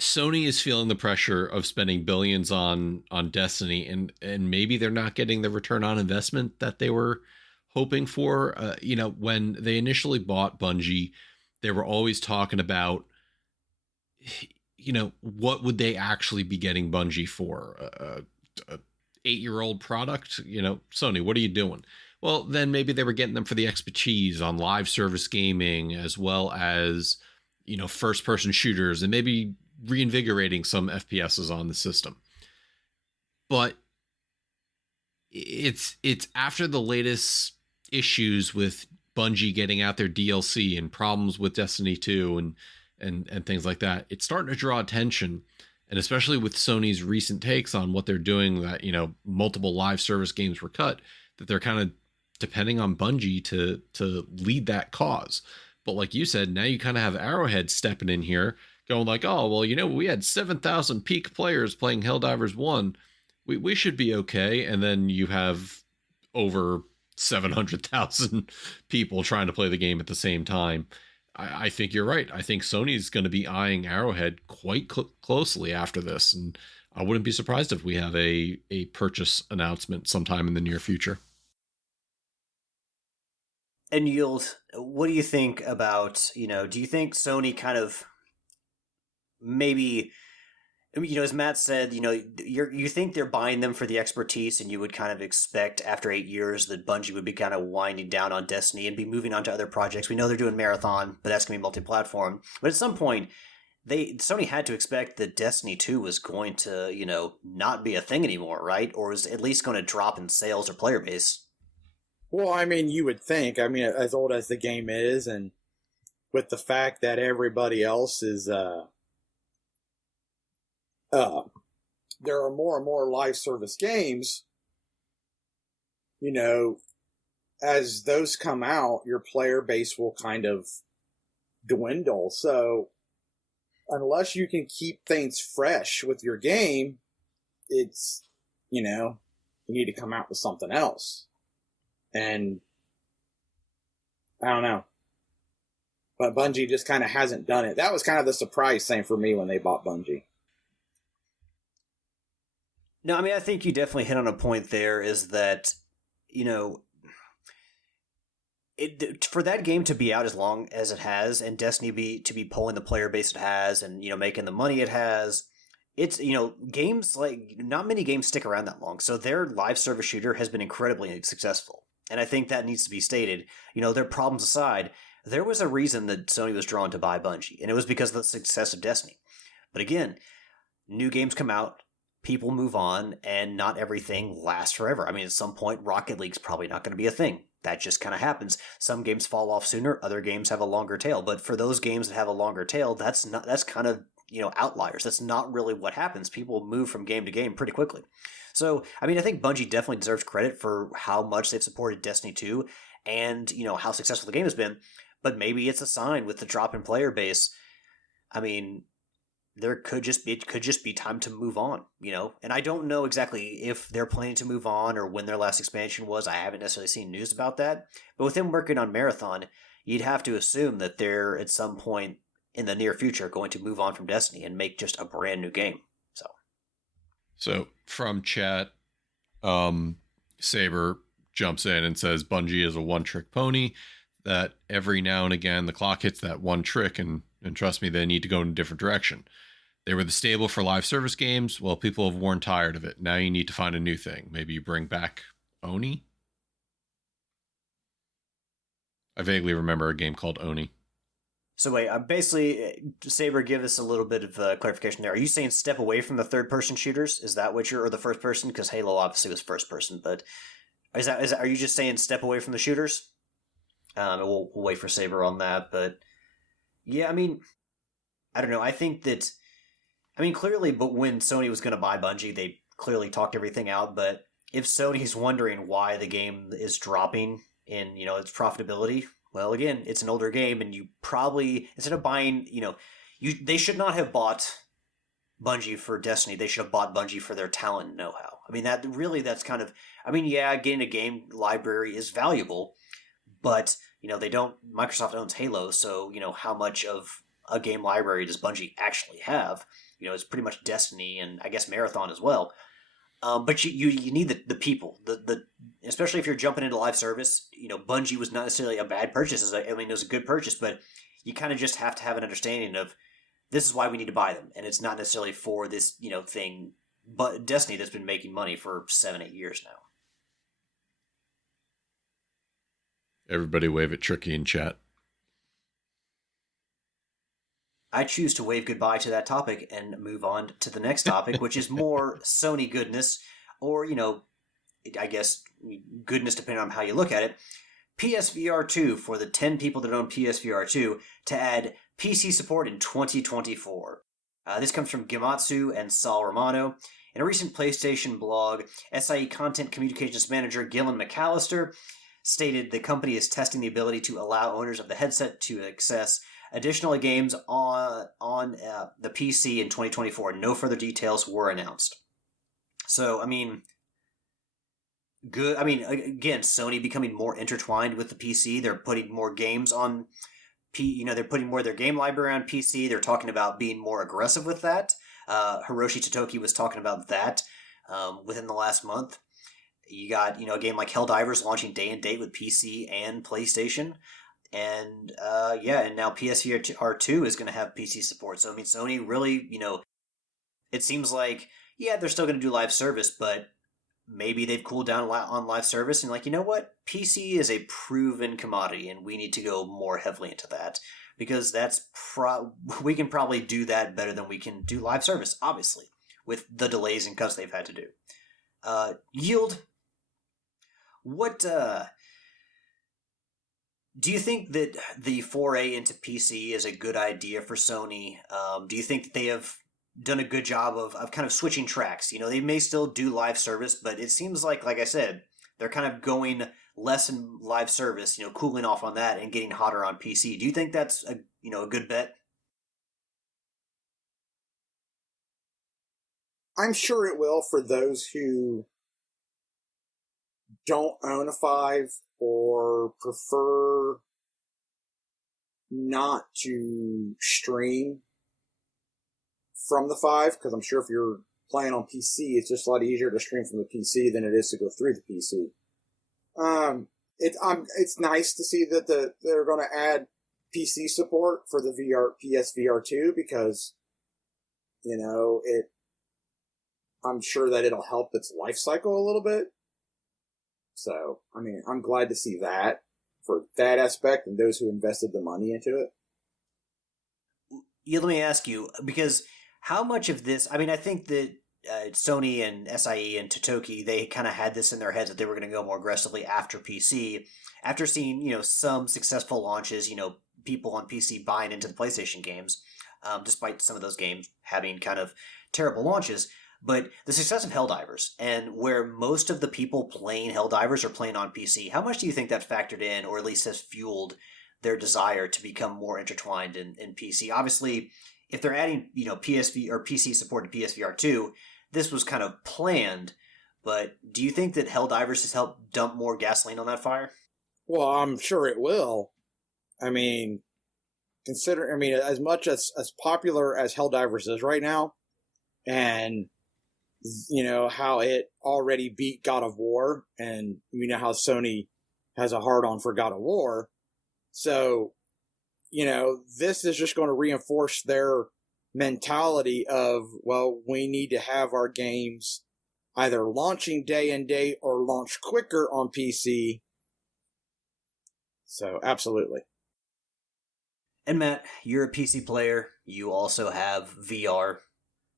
Sony is feeling the pressure of spending billions on Destiny, and maybe they're not getting the return on investment that they were hoping for. When they initially bought Bungie, they were always talking about, what would they actually be getting Bungie for? A 8-year-old product? Sony, what are you doing? Well, then maybe they were getting them for the expertise on live service gaming, as well as, first-person shooters, and maybe reinvigorating some FPSs on the system. But it's after the latest issues with Bungie getting out their DLC and problems with Destiny 2 and things like that, it's starting to draw attention. And especially with Sony's recent takes on what they're doing, that, multiple live service games were cut, that they're kind of depending on Bungie to lead that cause. But like you said, now you kind of have Arrowhead stepping in here going like, oh, well, we had 7,000 peak players playing Helldivers 1. We should be okay. And then you have over 700,000 people trying to play the game at the same time. I think you're right. I think Sony's going to be eyeing Arrowhead quite closely after this. And I wouldn't be surprised if we have a purchase announcement sometime in the near future. And Yield, what do you think about, do you think Sony kind of maybe as Matt said, you think they're buying them for the expertise, and you would kind of expect after 8 years that Bungie would be kind of winding down on Destiny and be moving on to other projects. We know they're doing Marathon, but that's going to be multi-platform. But at some point, Sony had to expect that Destiny 2 was going to, not be a thing anymore, right? Or was at least going to drop in sales or player base. Well, I mean, you would think. I mean, as old as the game is, and with the fact that everybody else is, there are more and more live service games, as those come out, your player base will kind of dwindle. So, unless you can keep things fresh with your game, it's, you need to come out with something else. And I don't know. But Bungie just kind of hasn't done it. That was kind of the surprise thing for me when they bought Bungie. No, I mean, I think you definitely hit on a point there, is that, for that game to be out as long as it has, and Destiny to be pulling the player base it has, and, making the money it has, it's, games like, not many games stick around that long. So their live service shooter has been incredibly successful. And I think that needs to be stated. Their problems aside, there was a reason that Sony was drawn to buy Bungie, and it was because of the success of Destiny. But again, new games come out, people move on, and not everything lasts forever. I mean, at some point, Rocket League's probably not going to be a thing. That just kind of happens. Some games fall off sooner, other games have a longer tail. But for those games that have a longer tail, that's kind of, outliers. That's not really what happens. People move from game to game pretty quickly. So, I mean, I think Bungie definitely deserves credit for how much they've supported Destiny 2 and, how successful the game has been. But maybe it's a sign with the drop in player base. I mean, it could just be time to move on, And I don't know exactly if they're planning to move on or when their last expansion was. I haven't necessarily seen news about that. But with them working on Marathon, you'd have to assume that they're at some point in the near future going to move on from Destiny and make just a brand new game. So from chat, Saber jumps in and says Bungie is a one-trick pony, that every now and again the clock hits that one trick, and trust me, they need to go in a different direction. They were the stable for live service games. Well, people have worn tired of it. Now you need to find a new thing. Maybe you bring back Oni? I vaguely remember a game called Oni. So wait, basically, Saber, give us a little bit of clarification there. Are you saying step away from the third-person shooters? Is that what or the first person? Because Halo obviously was first person, but are you just saying step away from the shooters? We'll wait for Saber on that, but yeah, I mean, I don't know. I think that, clearly, but when Sony was going to buy Bungie, they clearly talked everything out. But if Sony's wondering why the game is dropping in, its profitability, well, again, it's an older game, and you probably, instead of buying, they should not have bought Bungie for Destiny. They should have bought Bungie for their talent and know-how. That's kind of, yeah, getting a game library is valuable, but, Microsoft owns Halo, so, how much of a game library does Bungie actually have? It's pretty much Destiny and I guess Marathon as well. But you need the people, especially if you're jumping into live service. Bungie was not necessarily a bad purchase. It was a good purchase, but you kind of just have to have an understanding of this is why we need to buy them, and it's not necessarily for this thing. But Destiny that's been making money for 7-8 years now. Everybody wave at Tricky in chat. I choose to wave goodbye to that topic and move on to the next topic, which is more Sony goodness, or, I guess goodness depending on how you look at it. PSVR 2 for the 10 people that own PSVR 2 to add PC support in 2024. This comes from Gematsu and Sal Romano. In a recent PlayStation blog, SIE Content Communications Manager Gillen McAllister stated the company is testing the ability to allow owners of the headset to access additional games on the PC in 2024. No further details were announced. So, good. Again, Sony becoming more intertwined with the PC. They're putting more games on they're putting more of their game library on PC. They're talking about being more aggressive with that. Hiroshi Totoki was talking about that within the last month. You got, a game like Helldivers launching day and date with PC and PlayStation. And and now PSVR 2 is going to have PC support. So Sony really, it seems like, yeah, they're still going to do live service, but maybe they've cooled down on live service and like, you know what? PC is a proven commodity and we need to go more heavily into that because we can probably do that better than we can do live service, obviously, with the delays and cuts they've had to do. Yield, what do you think that the foray into PC is a good idea for Sony? Do you think that they have done a good job of kind of switching tracks? You know, they may still do live service, but it seems like I said, they're kind of going less in live service, you know, cooling off on that and getting hotter on PC. Do you think that's a good bet? I'm sure it will for those who don't own a 5 or prefer not to stream from the 5, because I'm sure if you're playing on PC, it's just a lot easier to stream from the PC than it is to go through the PC. It's nice to see that they're going to add PC support for the PSVR 2 because, you know, I'm sure that it'll help its life cycle a little bit. So, I mean, I'm glad to see that for that aspect and those who invested the money into it. Yeah, let me ask you, because how much of this, I mean, I think that Sony and SIE and Totoki, they kind of had this in their heads that they were going to go more aggressively after PC. After seeing, you know, some successful launches, you know, people on PC buying into the PlayStation games, despite some of those games having kind of terrible launches. But the success of Helldivers, and where most of the people playing Helldivers are playing on PC, how much do you think that factored in, or at least has fueled their desire to become more intertwined in PC? Obviously, if they're adding, you know, PSV or PC support to PSVR 2, this was kind of planned, but do you think that Helldivers has helped dump more gasoline on that fire? Well, I'm sure it will. I mean, as much as popular as Helldivers is right now, and you know how it already beat God of War, and you know how Sony has a hard-on for God of War, so, you know, this is just going to reinforce their mentality of, well, we need to have our games either launching day and date or launch quicker on PC. So, absolutely. And Matt, you're a PC player. You also have VR,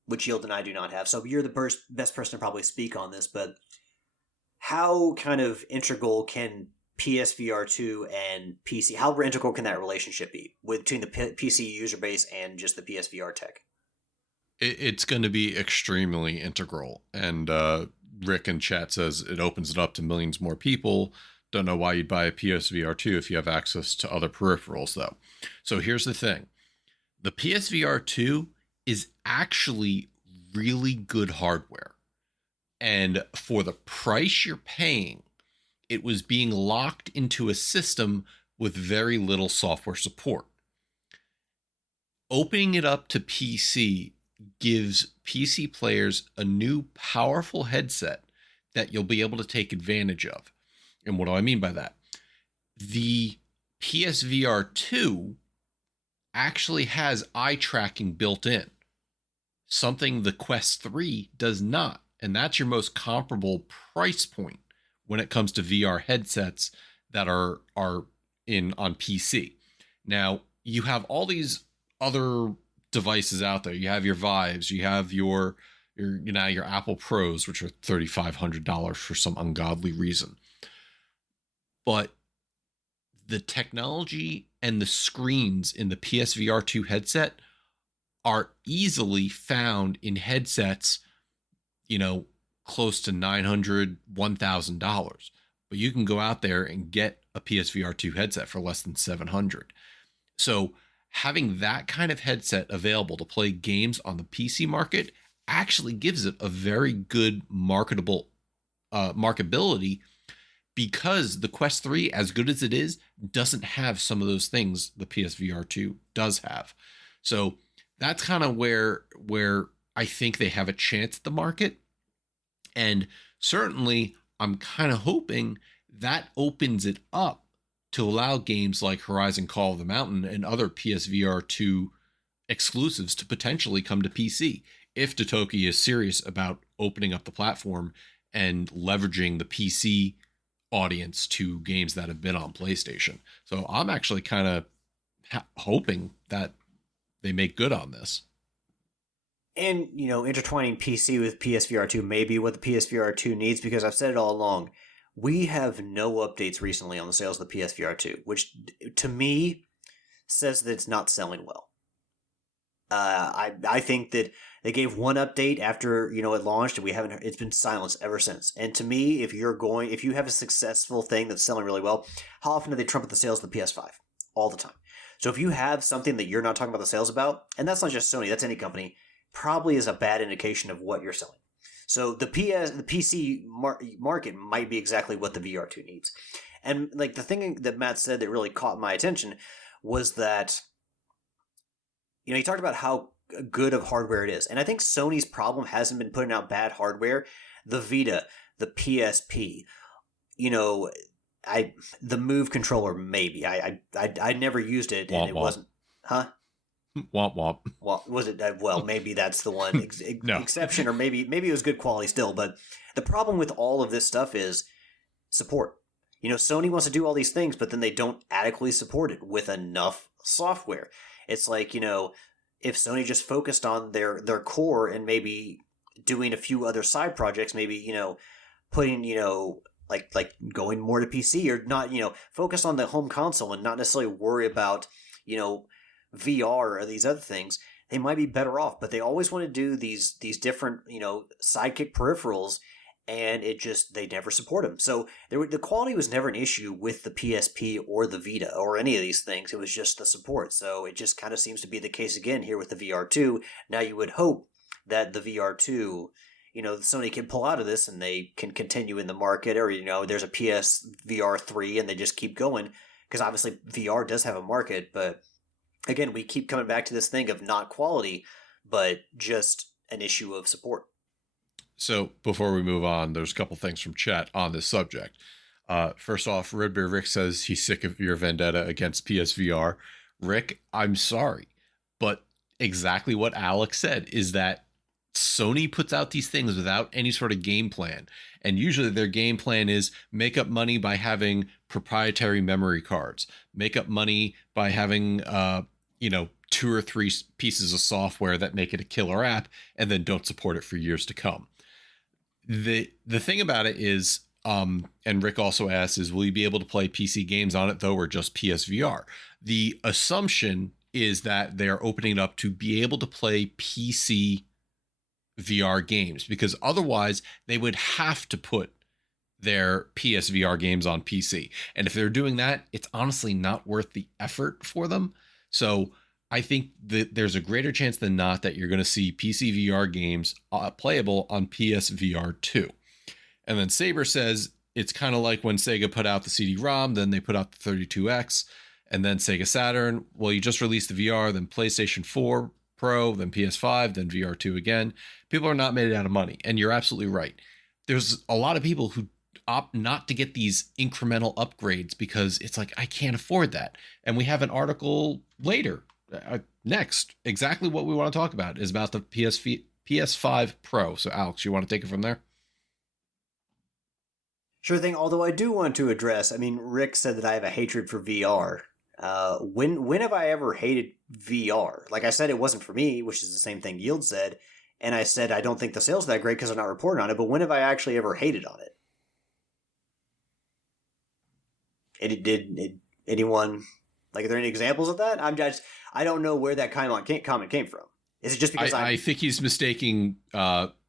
which Yield and I do not have. So you're the best person to probably speak on this, but how kind of integral can PSVR 2 and PC, how integral can that relationship be between the PC user base and just the PSVR tech? It's going to be extremely integral. And Rick in chat says it opens it up to millions more people. Don't know why you'd buy a PSVR 2 if you have access to other peripherals, though. So here's the thing. The PSVR 2 is actually really good hardware. And for the price you're paying, it was being locked into a system with very little software support. Opening it up to PC gives PC players a new powerful headset that you'll be able to take advantage of. And what do I mean by that? The PSVR 2 actually has eye tracking built in, something the Quest 3 does not. And that's your most comparable price point when it comes to VR headsets that are in on PC. Now, you have all these other devices out there. You have your Vives, you have your Apple Pros, which are $3,500 for some ungodly reason. But the technology and the screens in the PSVR 2 headset are easily found in headsets, you know, close to $900, $1,000. But you can go out there and get a PSVR 2 headset for less than $700. So having that kind of headset available to play games on the PC market actually gives it a very good marketability, because the Quest 3, as good as it is, doesn't have some of those things the PSVR 2 does have. So that's kind of where I think they have a chance at the market. And certainly, I'm kind of hoping that opens it up to allow games like Horizon Call of the Mountain and other PSVR 2 exclusives to potentially come to PC. if Totoki is serious about opening up the platform and leveraging the PC audience to games that have been on PlayStation. So I'm actually kind of hoping that they make good on this. And, intertwining PC with PSVR 2 may be what the PSVR 2 needs, because I've said it all along. We have no updates recently on the sales of the PSVR 2, which to me says that it's not selling well. I think that they gave one update after, it launched, and it's been silenced ever since. And to me, if you have a successful thing that's selling really well, how often do they trumpet the sales of the PS5? All the time. So if you have something that you're not talking about the sales about, and that's not just Sony, that's any company, probably is a bad indication of what you're selling. So the PC market might be exactly what the VR2 needs. And like the thing that Matt said that really caught my attention was that, he talked about how good of hardware it is. And I think Sony's problem hasn't been putting out bad hardware. The Vita, the PSP, the Move controller, maybe. I never used it, and it wasn't. Huh? Womp womp. Well, was it? Well, maybe that's the one exception, or maybe it was good quality still. But the problem with all of this stuff is support. Sony wants to do all these things, but then they don't adequately support it with enough software. It's like, if Sony just focused on their core and maybe doing a few other side projects, maybe, putting, like going more to PC, or not, focus on the home console and not necessarily worry about, VR or these other things, they might be better off. But they always want to do these different, sidekick peripherals, and they never support them. So the quality was never an issue with the PSP or the Vita or any of these things. It was just the support. So it just kind of seems to be the case again here with the VR2. Now you would hope that the VR2, Sony can pull out of this and they can continue in the market, or, there's a PSVR 3 and they just keep going, because obviously VR does have a market. But again, we keep coming back to this thing of not quality, but just an issue of support. So before we move on, there's a couple things from chat on this subject. First off, Red Bear Rick says he's sick of your vendetta against PSVR. Rick, I'm sorry, but exactly what Alex said is that Sony puts out these things without any sort of game plan. And usually their game plan is make up money by having proprietary memory cards, make up money by having, 2 or 3 pieces of software that make it a killer app, and then don't support it for years to come. The thing about it is, and Rick also asks, is will you be able to play PC games on it though, or just PSVR? The assumption is that they are opening it up to be able to play PC VR games, because otherwise they would have to put their PSVR games on PC. And if they're doing that, it's honestly not worth the effort for them. So I think that there's a greater chance than not that you're going to see PC VR games playable on PSVR 2. And then Saber says it's kind of like when Sega put out the CD-ROM, then they put out the 32X, and then Sega Saturn. Well, you just released the VR, then PlayStation 4 Pro, then PS5, then VR 2 again. People are not made out of money. And you're absolutely right. There's a lot of people who opt not to get these incremental upgrades because it's like, I can't afford that. And we have an article later. Next, exactly what we want to talk about is about the PS5 Pro. So Alex, you want to take it from there? Sure thing. Although I do want to address, Rick said that I have a hatred for VR. When have I ever hated VR? Like I said, it wasn't for me, which is the same thing Yield said. And I said, I don't think the sales are that great because they're not reporting on it. But when have I actually ever hated on it? Anyone, like, are there any examples of that? I don't know where that comment came from. Is it just because I think he's mistaking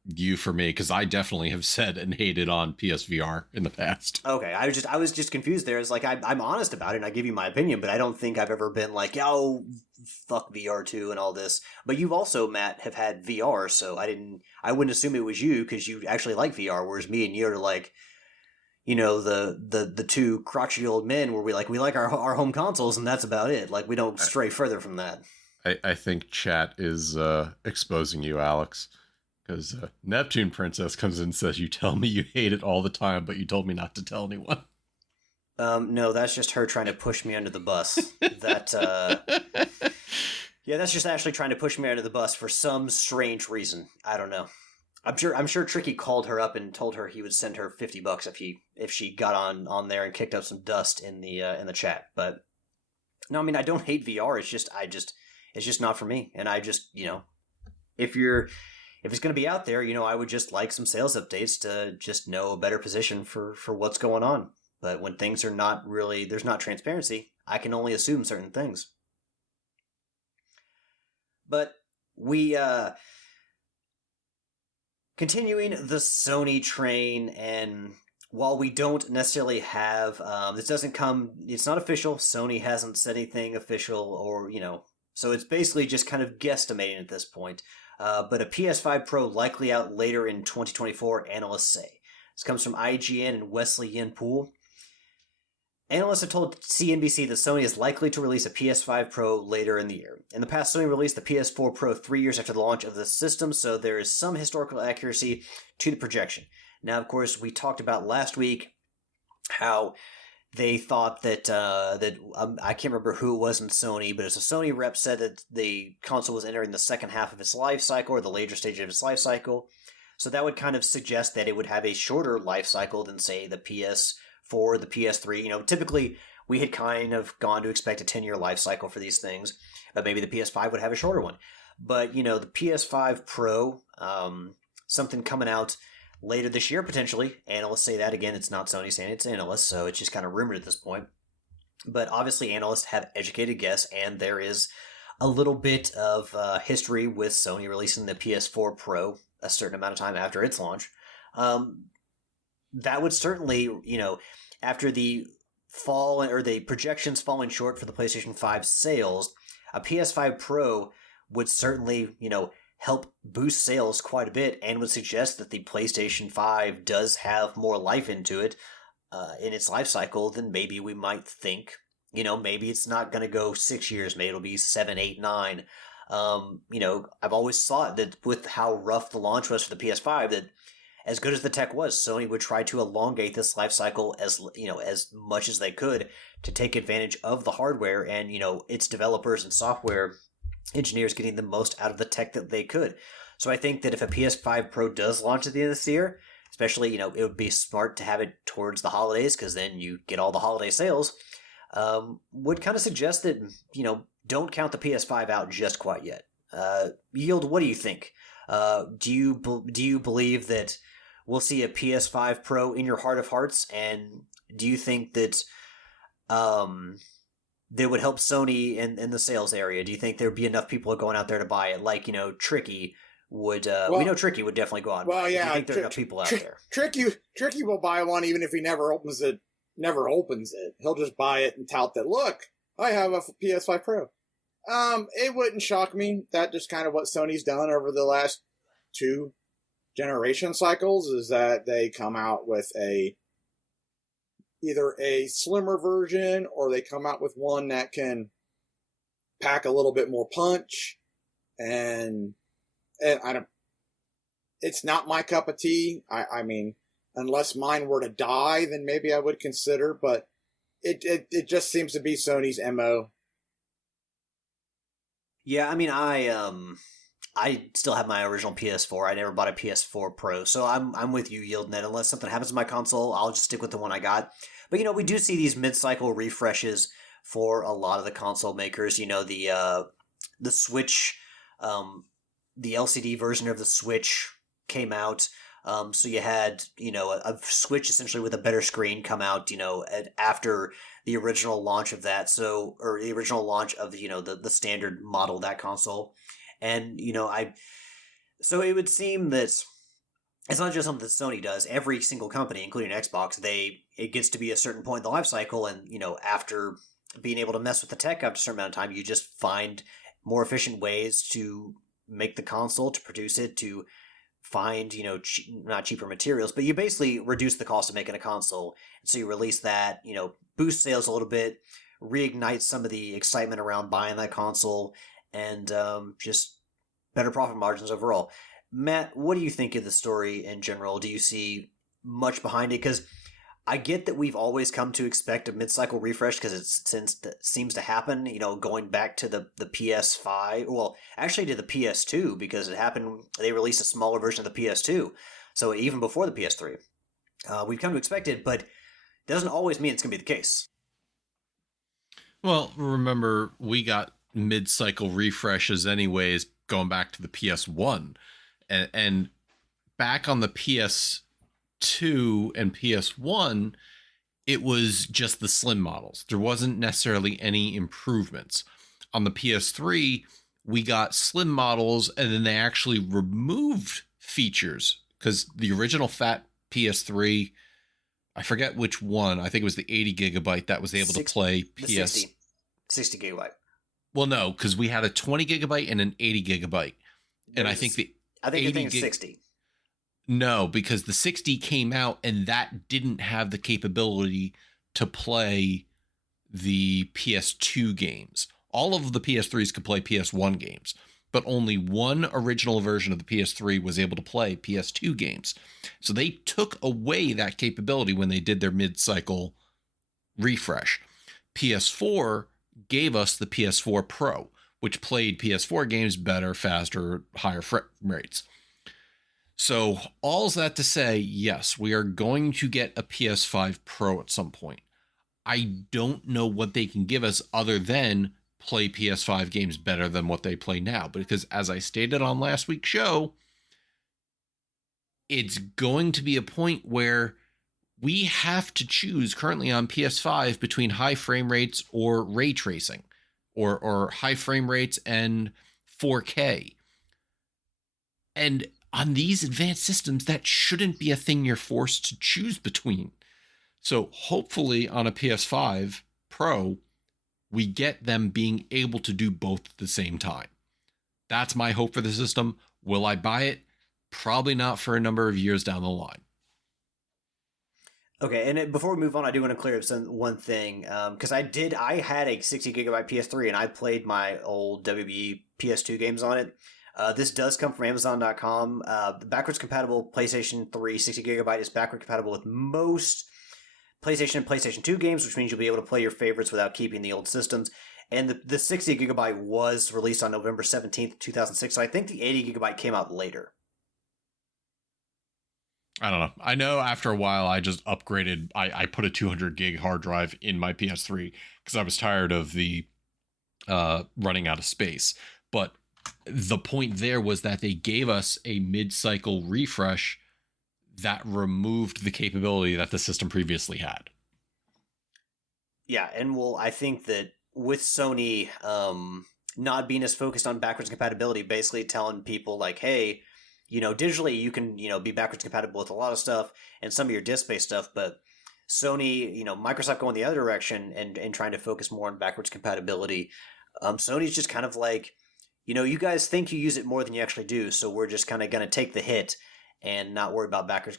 you for me, because I definitely have said and hated on PSVR in the past. Okay, I was just confused there. It's like I'm honest about it and I give you my opinion, but I don't think I've ever been like, yo, fuck VR2 and all this. But you've also, Matt, have had VR, so I wouldn't assume it was you because you actually like VR, whereas me and you are like, the two crotchety old men where we like our home consoles and that's about it. Like, we don't stray further from that. I think chat is exposing you, Alex, because Neptune Princess comes in and says, you tell me you hate it all the time, but you told me not to tell anyone. No, that's just her trying to push me under the bus. That Yeah, that's just Ashley trying to push me under the bus for some strange reason. I don't know. I'm sure Tricky called her up and told her he would send her $50 if she got on there and kicked up some dust in the chat. But no, I mean I don't hate VR. It's just not for me. And I just if it's going to be out there, I would just like some sales updates to just know a better position for what's going on. But when things are not really, there's not transparency, I can only assume certain things. But we continuing the Sony train, and while we don't necessarily have this doesn't come, it's not official. Sony hasn't said anything official, or so it's basically just kind of guesstimating at this point. But a PS5 Pro likely out later in 2024, analysts say. This comes from IGN and Wesley Yin Poole. Analysts have told CNBC that Sony is likely to release a PS5 Pro later in the year. In the past, Sony released the PS4 Pro 3 years after the launch of the system, so there is some historical accuracy to the projection. Now, of course, we talked about last week how they thought that I can't remember who it was in Sony, but as a Sony rep said that the console was entering the second half of its life cycle, or the later stage of its life cycle. So that would kind of suggest that it would have a shorter life cycle than, say, the PS4, the PS3. Typically we had kind of gone to expect a 10-year life cycle for these things, but maybe the PS5 would have a shorter one. But, the PS5 Pro, something coming out later this year, potentially. Analysts say that. Again, it's not Sony saying it's analysts, so it's just kind of rumored at this point. But obviously analysts have educated guess, and there is a little bit of history with Sony releasing the PS4 Pro a certain amount of time after its launch. That would certainly, after the fall, or the projections falling short for the PlayStation 5 sales, a PS5 Pro would certainly, help boost sales quite a bit, and would suggest that the PlayStation 5 does have more life into it in its life cycle than maybe we might think. Maybe it's not going to go 6 years, maybe it'll be 7, 8, 9. I've always thought that with how rough the launch was for the PS5, that as good as the tech was, Sony would try to elongate this life cycle as much as they could to take advantage of the hardware and, its developers and software engineers getting the most out of the tech that they could. So I think that if a PS5 Pro does launch at the end of this year, especially, it would be smart to have it towards the holidays, because then you get all the holiday sales, would kind of suggest that, don't count the PS5 out just quite yet. Yield, what do you think? Do you believe that we'll see a PS5 Pro in your heart of hearts? And do you think that that would help Sony in the sales area? Do you think there'd be enough people going out there to buy it? Like, Tricky would. We know Tricky would definitely go out. Well, yeah. Do you think there are enough people out there? Tricky will buy one even if he never opens it. He'll just buy it and tout that. Look, I have a PS5 Pro. It wouldn't shock me. That just kind of what Sony's done over the last 2 generation cycles, is that they come out with either a slimmer version, or they come out with one that can pack a little bit more punch. And I don't, it's not my cup of tea. I mean, unless mine were to die, then maybe I would consider, but it just seems to be Sony's MO. Yeah, I mean, I still have my original PS4. I never bought a PS4 Pro, so I'm with you, Yieldnet. Unless something happens to my console, I'll just stick with the one I got. But we do see these mid-cycle refreshes for a lot of the console makers. The Switch, the LCD version of the Switch came out. So you had a Switch essentially with a better screen come out after the original launch of that. Or the original launch of the standard model of that console. And, so it would seem that it's not just something that Sony does. Every single company, including Xbox, it gets to be a certain point in the life cycle, and, after being able to mess with the tech after a certain amount of time, you just find more efficient ways to make the console, to produce it, to find, not cheaper materials, but you basically reduce the cost of making a console. And so you release that, boost sales a little bit, reignite some of the excitement around buying that console, and just better profit margins overall. Matt, what do you think of the story in general? Do you see much behind it? Because I get that we've always come to expect a mid-cycle refresh because it seems to happen, going back to the PS5. Well, actually to the PS2 because it happened. They released a smaller version of the PS2, so even before the PS3, we've come to expect it, but it doesn't always mean it's going to be the case. Well, remember we got mid-cycle refreshes anyways, going back to the PS1, and back on the PS2 and PS1, it was just the slim models. There wasn't necessarily any improvements. On the PS3, we got slim models, and then they actually removed features because the original fat PS3, I forget which one. I think it was the 80 gigabyte that was able to play PS. 60 gigabyte. Well, no, because we had a 20 gigabyte and an 80 gigabyte. And I think it's 60. No, because the 60 came out and that didn't have the capability to play the PS2 games. All of the PS3s could play PS1 games, but only one original version of the PS3 was able to play PS2 games. So they took away that capability when they did their mid-cycle refresh. PS4 gave us the PS4 Pro, which played PS4 games better, faster, higher frame rates. So all's that to say, yes, we are going to get a PS5 Pro at some point. I don't know what they can give us other than play PS5 games better than what they play now. Because as I stated on last week's show, it's going to be a point where we have to choose currently on PS5 between high frame rates or ray tracing, or high frame rates and 4K. And on these advanced systems, that shouldn't be a thing you're forced to choose between. So hopefully on a PS5 Pro, we get them being able to do both at the same time. That's my hope for the system. Will I buy it? Probably not for a number of years down the line. Okay, and before we move on, I do want to clear up one thing, because I had a 60 gigabyte PS3 and I played my old WB PS2 games on it. This does come from Amazon.com. Backwards compatible PlayStation 3 60 gigabyte is backward compatible with most PlayStation and PlayStation 2 games, which means you'll be able to play your favorites without keeping the old systems. And the 60 gigabyte was released on November 17th, 2006, so I think the 80 gigabyte came out later. I don't know. I know after a while I just upgraded. I put a 200 gig hard drive in my PS3 because I was tired of the running out of space. But the point there was that they gave us a mid-cycle refresh that removed the capability that the system previously had. Yeah, and I think that with Sony not being as focused on backwards compatibility, basically telling people like, hey, digitally you can, be backwards compatible with a lot of stuff and some of your disk-based stuff, but Sony, Microsoft going the other direction and trying to focus more on backwards compatibility. Sony's just kind of like, you guys think you use it more than you actually do, so we're just kind of going to take the hit and not worry about backwards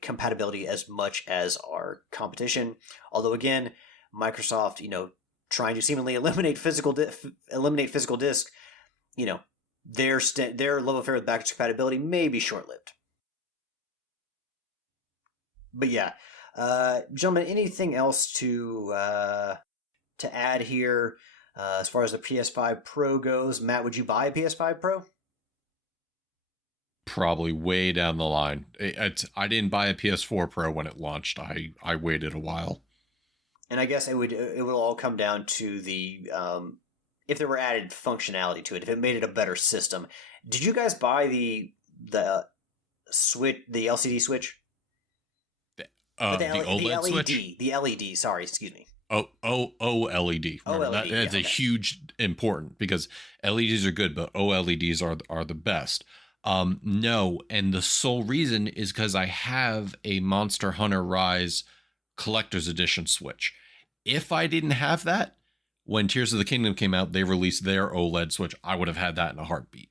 compatibility as much as our competition. Although again, Microsoft, trying to seemingly eliminate physical disk, their love affair with backwards compatibility may be short-lived. But yeah, gentlemen, anything else to add here as far as the PS5 Pro goes? Matt, would you buy a PS5 Pro? Probably way down the line. I didn't buy a PS4 Pro when it launched. I waited a while. And I guess it would all come down to the if there were added functionality to it, if it made it a better system. Did you guys buy the switch, the LCD switch? The OLED switch? The LED, sorry, excuse me. OLED. OLED, that's a huge important because LEDs are good, but OLEDs are the best. No, and the sole reason is because I have a Monster Hunter Rise Collector's Edition Switch. If I didn't have that, when Tears of the Kingdom came out, they released their OLED Switch. I would have had that in a heartbeat.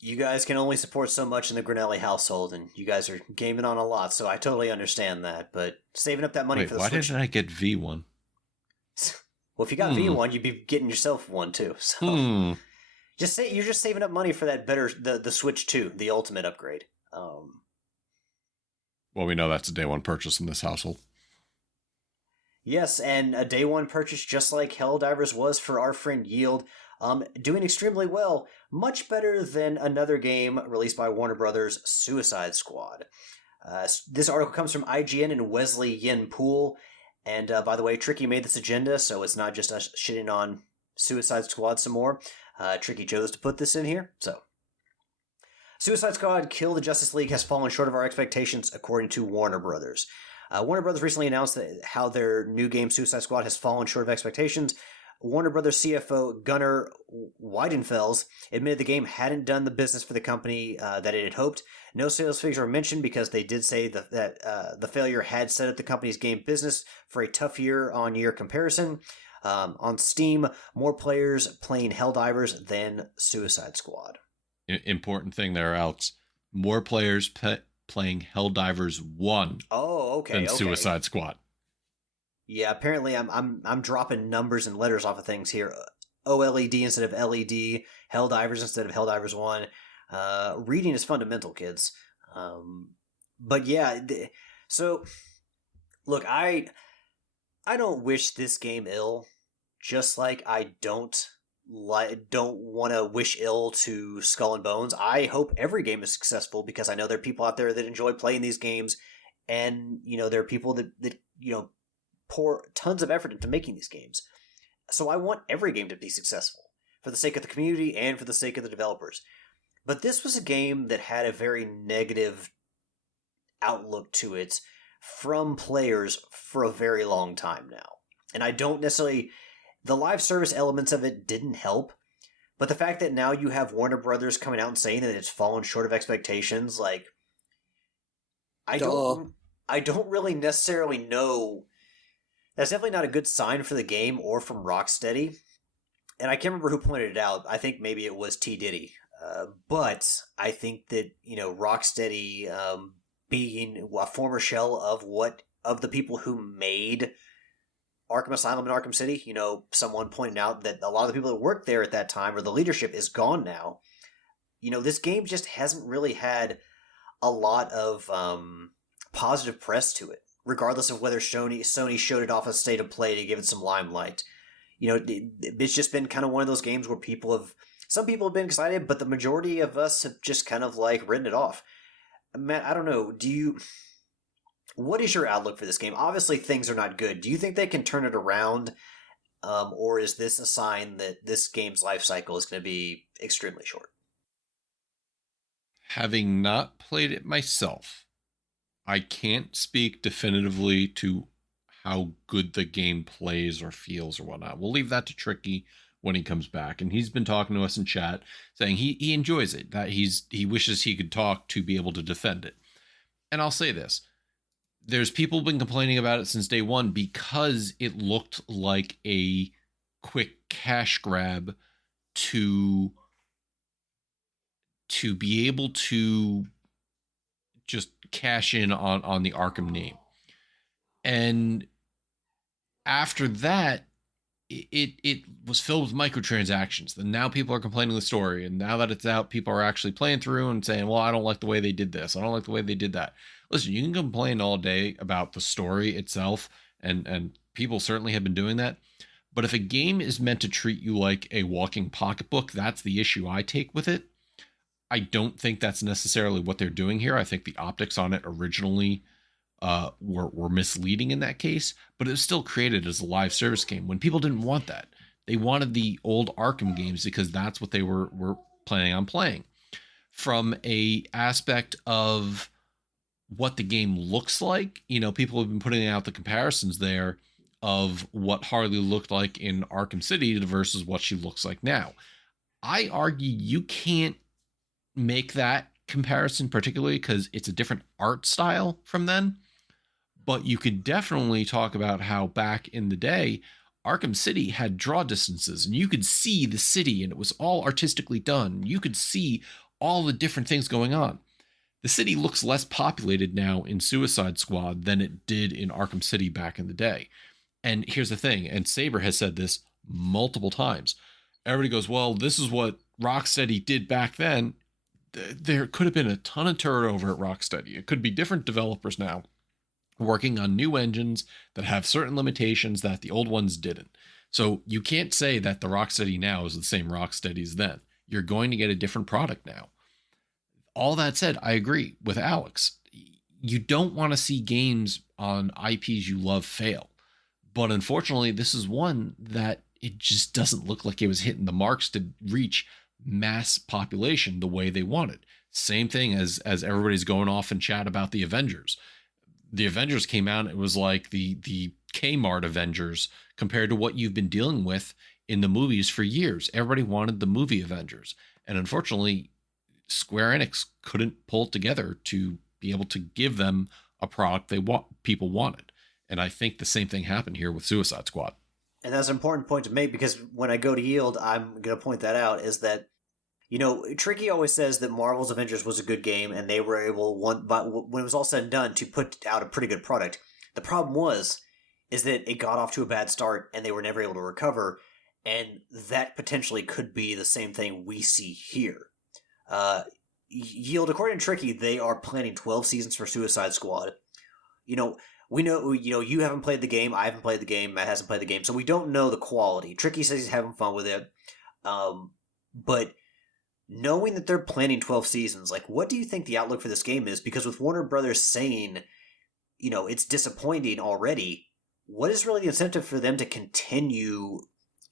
You guys can only support so much in the Grinelli household, and you guys are gaming on a lot, so I totally understand that. But saving up that money for the Switch... why didn't I get V1? Well, if you got V1, you'd be getting yourself one too. So you're just saving up money for that the Switch 2, the ultimate upgrade. Well, we know that's a day one purchase in this household. Yes, and a day one purchase just like Helldivers was for our friend Yield, doing extremely well, much better than another game released by Warner Brothers, Suicide Squad. This article comes from IGN and Wesley Yin Poole, and by the way, Tricky made this agenda, so it's not just us shitting on Suicide Squad some more. Tricky chose to put this in here, so. Suicide Squad Kill the Justice League has fallen short of our expectations, according to Warner Brothers. Warner Brothers recently announced how their new game Suicide Squad has fallen short of expectations. Warner Brothers CFO Gunnar Weidenfels admitted the game hadn't done the business for the company that it had hoped. No sales figures were mentioned because they did say that the failure had set up the company's game business for a tough year-on-year comparison. On Steam, more players playing Helldivers than Suicide Squad. Important thing there, Alex. More players playing Helldivers 1 than Suicide Squad. Yeah, apparently I'm dropping numbers and letters off of things here. OLED instead of LED, Helldivers instead of Helldivers 1. Reading is fundamental, kids. But yeah, so look, I don't wish this game ill, just like I don't want to wish ill to Skull and Bones. I hope every game is successful because I know there are people out there that enjoy playing these games, and there are people that pour tons of effort into making these games. So I want every game to be successful for the sake of the community and for the sake of the developers. But this was a game that had a very negative outlook to it from players for a very long time now. And I don't necessarily... The live service elements of it didn't help, but the fact that now you have Warner Brothers coming out and saying that it's fallen short of expectations, like... I don't really necessarily know... That's definitely not a good sign for the game or from Rocksteady. And I can't remember who pointed it out. I think maybe it was T. Diddy. But I think that, Rocksteady being a former shell of the people who made Arkham Asylum and Arkham City, someone pointed out that a lot of the people that worked there at that time, or the leadership, is gone now. This game just hasn't really had a lot of positive press to it, regardless of whether Sony showed it off as state of play to give it some limelight. It's just been kind of one of those games where some people have been excited, but the majority of us have just kind of written it off. Matt, I don't know. What is your outlook for this game? Obviously, things are not good. Do you think they can turn it around, or is this a sign that this game's life cycle is going to be extremely short? Having not played it myself, I can't speak definitively to how good the game plays or feels or whatnot. We'll leave that to Tricky when he comes back. And he's been talking to us in chat saying he enjoys it, that he wishes he could talk to be able to defend it. And I'll say this. There's people been complaining about it since day one because it looked like a quick cash grab to be able to just cash in on the Arkham name. And after that, it was filled with microtransactions. And now people are complaining the story. And now that it's out, people are actually playing through and saying, well, I don't like the way they did this. I don't like the way they did that. Listen, you can complain all day about the story itself, and people certainly have been doing that. But if a game is meant to treat you like a walking pocketbook, that's the issue I take with it. I don't think that's necessarily what they're doing here. I think the optics on it originally were misleading in that case, but it was still created as a live service game when people didn't want that. They wanted the old Arkham games because that's what they were planning on playing. From a aspect of what the game looks like, people have been putting out the comparisons there of what Harley looked like in Arkham City versus what she looks like now. I argue you can't make that comparison, particularly because it's a different art style from then. But you could definitely talk about how back in the day, Arkham City had draw distances and you could see the city and it was all artistically done. You could see all the different things going on. The city looks less populated now in Suicide Squad than it did in Arkham City back in the day. And here's the thing, and Saber has said this multiple times. Everybody goes, well, this is what Rocksteady did back then. there could have been a ton of turnover at Rocksteady. It could be different developers now working on new engines that have certain limitations that the old ones didn't. So you can't say that the Rocksteady now is the same Rocksteady as then. You're going to get a different product now. All that said, I agree with Alex. You don't want to see games on IPs you love fail. But unfortunately, this is one that it just doesn't look like it was hitting the marks to reach mass population the way they wanted. Same thing as everybody's going off in chat about the Avengers. The Avengers came out, it was like the Kmart Avengers compared to what you've been dealing with in the movies for years. Everybody wanted the movie Avengers. And unfortunately, Square Enix couldn't pull it together to be able to give them a product people wanted. And I think the same thing happened here with Suicide Squad. And that's an important point to make, because when I go to Yield, I'm going to point that out, is that, Tricky always says that Marvel's Avengers was a good game, and they were able, when it was all said and done, to put out a pretty good product. The problem is that it got off to a bad start, and they were never able to recover, and that potentially could be the same thing we see here. Yield, according to Tricky, they are planning 12 seasons for Suicide Squad. We know, you haven't played the game, I haven't played the game, Matt hasn't played the game, so we don't know the quality. Tricky says he's having fun with it, but knowing that they're planning 12 seasons, what do you think the outlook for this game is? Because with Warner Brothers saying, it's disappointing already, what is really the incentive for them to continue,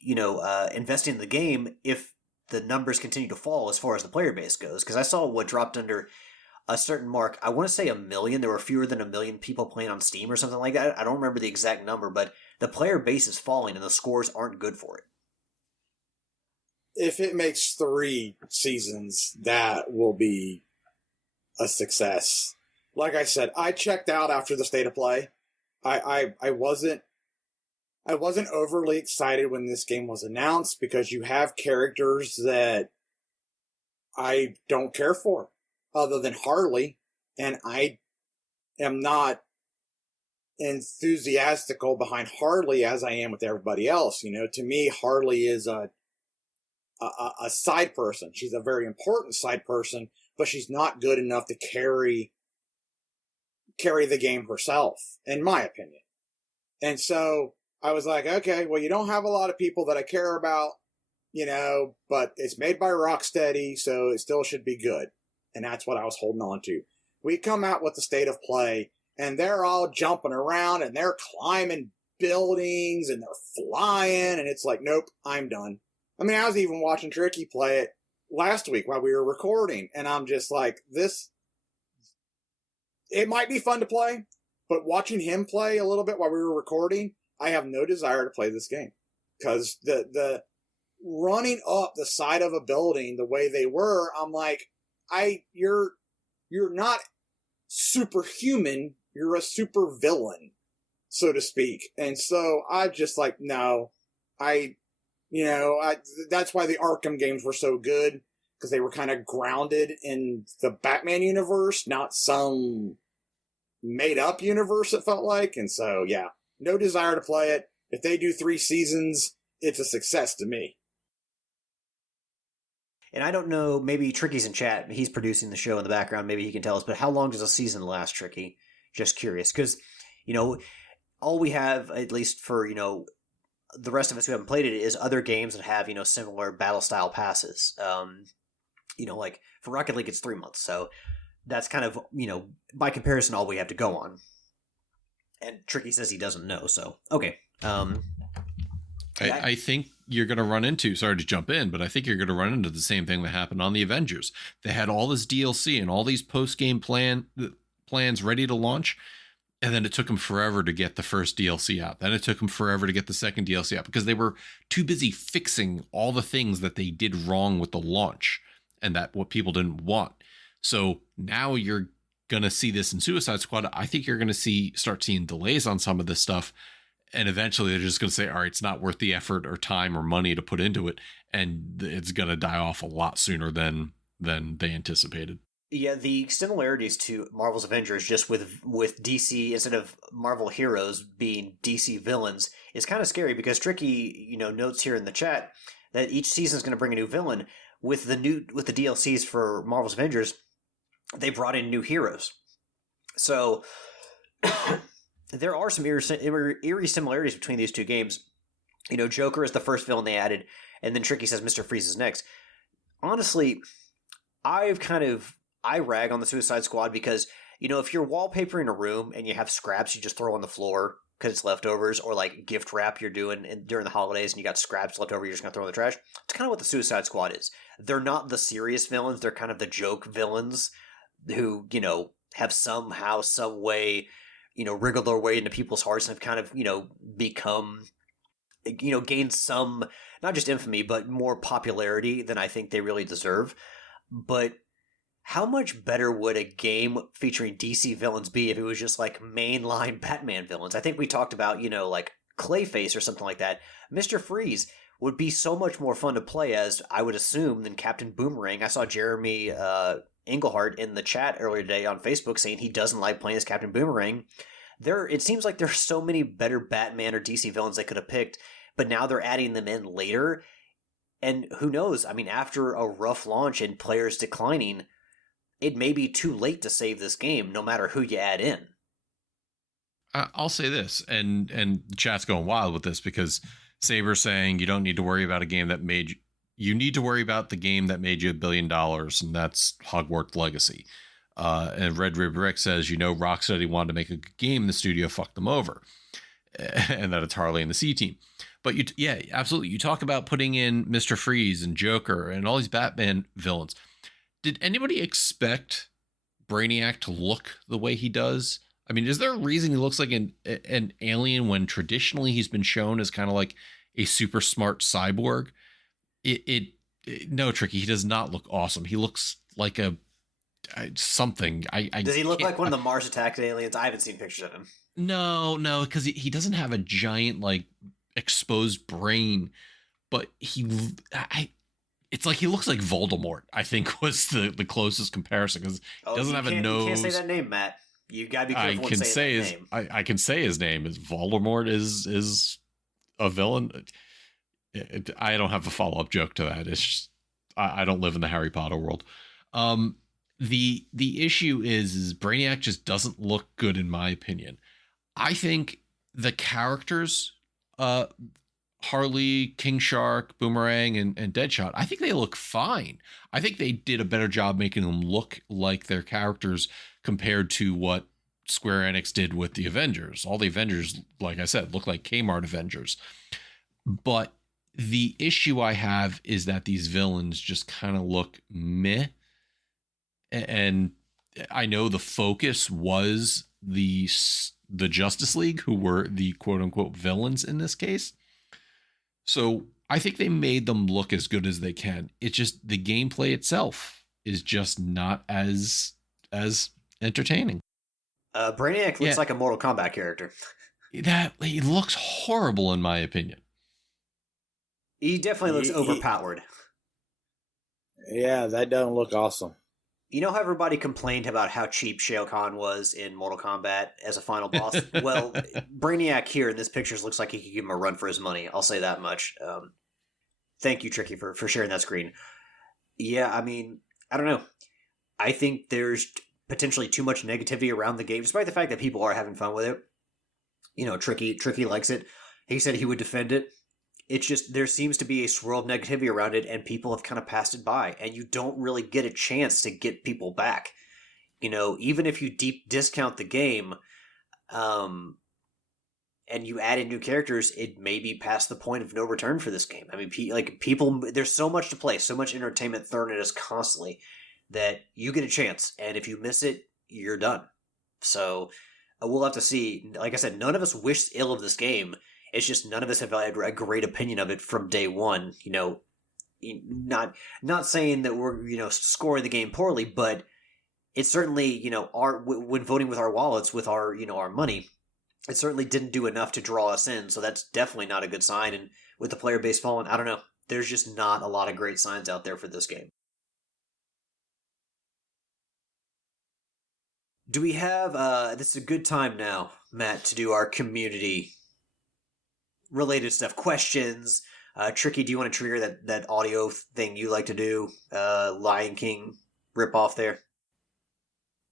investing in the game if the numbers continue to fall as far as the player base goes? Because I saw what dropped under a certain mark. I want to say 1 million. There were fewer than 1 million people playing on Steam or something like that. I don't remember the exact number, but the player base is falling and the scores aren't good for it. If it makes 3 seasons, that will be a success. Like I said, I checked out after the state of play. I wasn't overly excited when this game was announced, because you have characters that I don't care for, other than Harley, and I am not enthusiastical behind Harley as I am with everybody else. To me, Harley is a side person. She's a very important side person, but she's not good enough to carry the game herself, in my opinion. And so I was like, okay, well, you don't have a lot of people that I care about, but it's made by Rocksteady, so it still should be good. And that's what I was holding on to. We come out with the state of play, and they're all jumping around, and they're climbing buildings, and they're flying, and it's like, nope, I'm done. I mean, I was even watching Tricky play it last week while we were recording, and I'm just like, it might be fun to play, but watching him play a little bit while we were recording, I have no desire to play this game. Because the running up the side of a building the way they were, I'm like, you're not superhuman, you're a super villain, so to speak. And so I just like, no, that's why the Arkham games were so good, because they were kind of grounded in the Batman universe, not some made up universe, it felt like. And so, yeah, no desire to play it. If they do 3 seasons, it's a success to me. And I don't know, maybe Tricky's in chat, he's producing the show in the background, maybe he can tell us, but how long does a season last, Tricky? Just curious, because, all we have, at least for, the rest of us who haven't played it, is other games that have, similar battle style passes. Like for Rocket League, it's 3 months, so that's kind of, by comparison, all we have to go on. And Tricky says he doesn't know, so, okay. I think you're going to run into, sorry to jump in, but I think you're going to run into the same thing that happened on the Avengers. They had all this DLC and all these post-game plans ready to launch, and then it took them forever to get the first DLC out. Then it took them forever to get the second DLC out, because they were too busy fixing all the things that they did wrong with the launch and that what people didn't want. So now you're going to see this in Suicide Squad. I think you're going to start seeing delays on some of this stuff. And eventually they're just going to say, all right, it's not worth the effort or time or money to put into it. And it's going to die off a lot sooner than they anticipated. Yeah, the similarities to Marvel's Avengers, just with DC, instead of Marvel heroes being DC villains, is kind of scary, because Tricky, notes here in the chat that each season is going to bring a new villain. with the DLCs for Marvel's Avengers, they brought in new heroes. So there are some eerie similarities between these two games. You know, Joker is the first villain they added, and then Tricky says Mr. Freeze is next. Honestly, I rag on the Suicide Squad because, you know, if you're wallpapering a room and you have scraps you just throw on the floor because it's leftovers, or like gift wrap you're doing during the holidays and you got scraps left over you're just going to throw in the trash, it's kind of what the Suicide Squad is. They're not the serious villains. They're kind of the joke villains who, you know, have somehow, some way, you know, wriggled their way into people's hearts and have kind of, you know, become, you know, gained some, not just infamy, but more popularity than I think they really deserve. But how much better would a game featuring DC villains be if it was just like mainline Batman villains? I think we talked about, you know, like Clayface or something like that. Mr. Freeze would be so much more fun to play as, I would assume, than Captain Boomerang. I saw Jeremy Englehart in the chat earlier today on Facebook saying he doesn't like playing as Captain Boomerang. It seems like there's so many better Batman or DC villains they could have picked, but now they're adding them in later. And who knows? I mean, after a rough launch and players declining, it may be too late to save this game, no matter who you add in. I'll say this, and the chat's going wild with this because Saber's saying you don't need to worry about a game that made you need to worry about the game that made you $1 billion, and that's Hogwarts Legacy. And Red Rib Rick says, you know, Rocksteady wanted to make a good game, the studio fucked them over, and that it's Harley and the C Team. But yeah, absolutely. You talk about putting in Mr. Freeze and Joker and all these Batman villains. Did anybody expect Brainiac to look the way he does? I mean, is there a reason he looks like an alien when traditionally he's been shown as kind of like a super smart cyborg? No, Tricky, he does not look awesome. He looks like something. Does he look like one of the Mars Attacks aliens? I haven't seen pictures of him. No, because he doesn't have a giant like exposed brain, but it's like he looks like Voldemort, I think was the closest comparison, because he doesn't have a nose. You can't say that name, Matt. You gotta be careful when saying that name. I can say his name is Voldemort is a villain. I don't have a follow-up joke to that. It's just, I don't live in the Harry Potter world. The issue is Brainiac just doesn't look good in my opinion. I think the characters, Harley, King Shark, Boomerang, and Deadshot, I think they look fine. I think they did a better job making them look like their characters compared to what Square Enix did with the Avengers. All the Avengers, like I said, look like Kmart Avengers. But the issue I have is that these villains just kind of look meh. And I know the focus was the Justice League, who were the quote unquote villains in this case. So I think they made them look as good as they can. It's just the gameplay itself is just not as entertaining. Brainiac looks like a Mortal Kombat character. He looks horrible in my opinion. He definitely looks overpowered. Yeah, that don't look awesome. You know how everybody complained about how cheap Shao Kahn was in Mortal Kombat as a final boss? Well, Brainiac here in this picture looks like he could give him a run for his money. I'll say that much. Thank you, Tricky, for sharing that screen. Yeah, I mean, I don't know. I think there's potentially too much negativity around the game, despite the fact that people are having fun with it. You know, Tricky likes it. He said he would defend it. It's just, there seems to be a swirl of negativity around it, and people have kind of passed it by, and you don't really get a chance to get people back. You know, even if you deep discount the game, and you add in new characters, it may be past the point of no return for this game. I mean, people, there's so much to play, so much entertainment thrown at us constantly, that you get a chance, and if you miss it, you're done. So, we'll have to see. Like I said, none of us wished ill of this game. It's just none of us have had a great opinion of it from day one. You know, not saying that we're, you know, scoring the game poorly, but it certainly, you know, when voting with our wallets, with our, you know, our money, it certainly didn't do enough to draw us in. So that's definitely not a good sign. And with the player base falling, I don't know. There's just not a lot of great signs out there for this game. Do we have, this is a good time now, Matt, to do our community related stuff, questions, Tricky, do you want to trigger that audio thing you like to do? Lion King rip off there.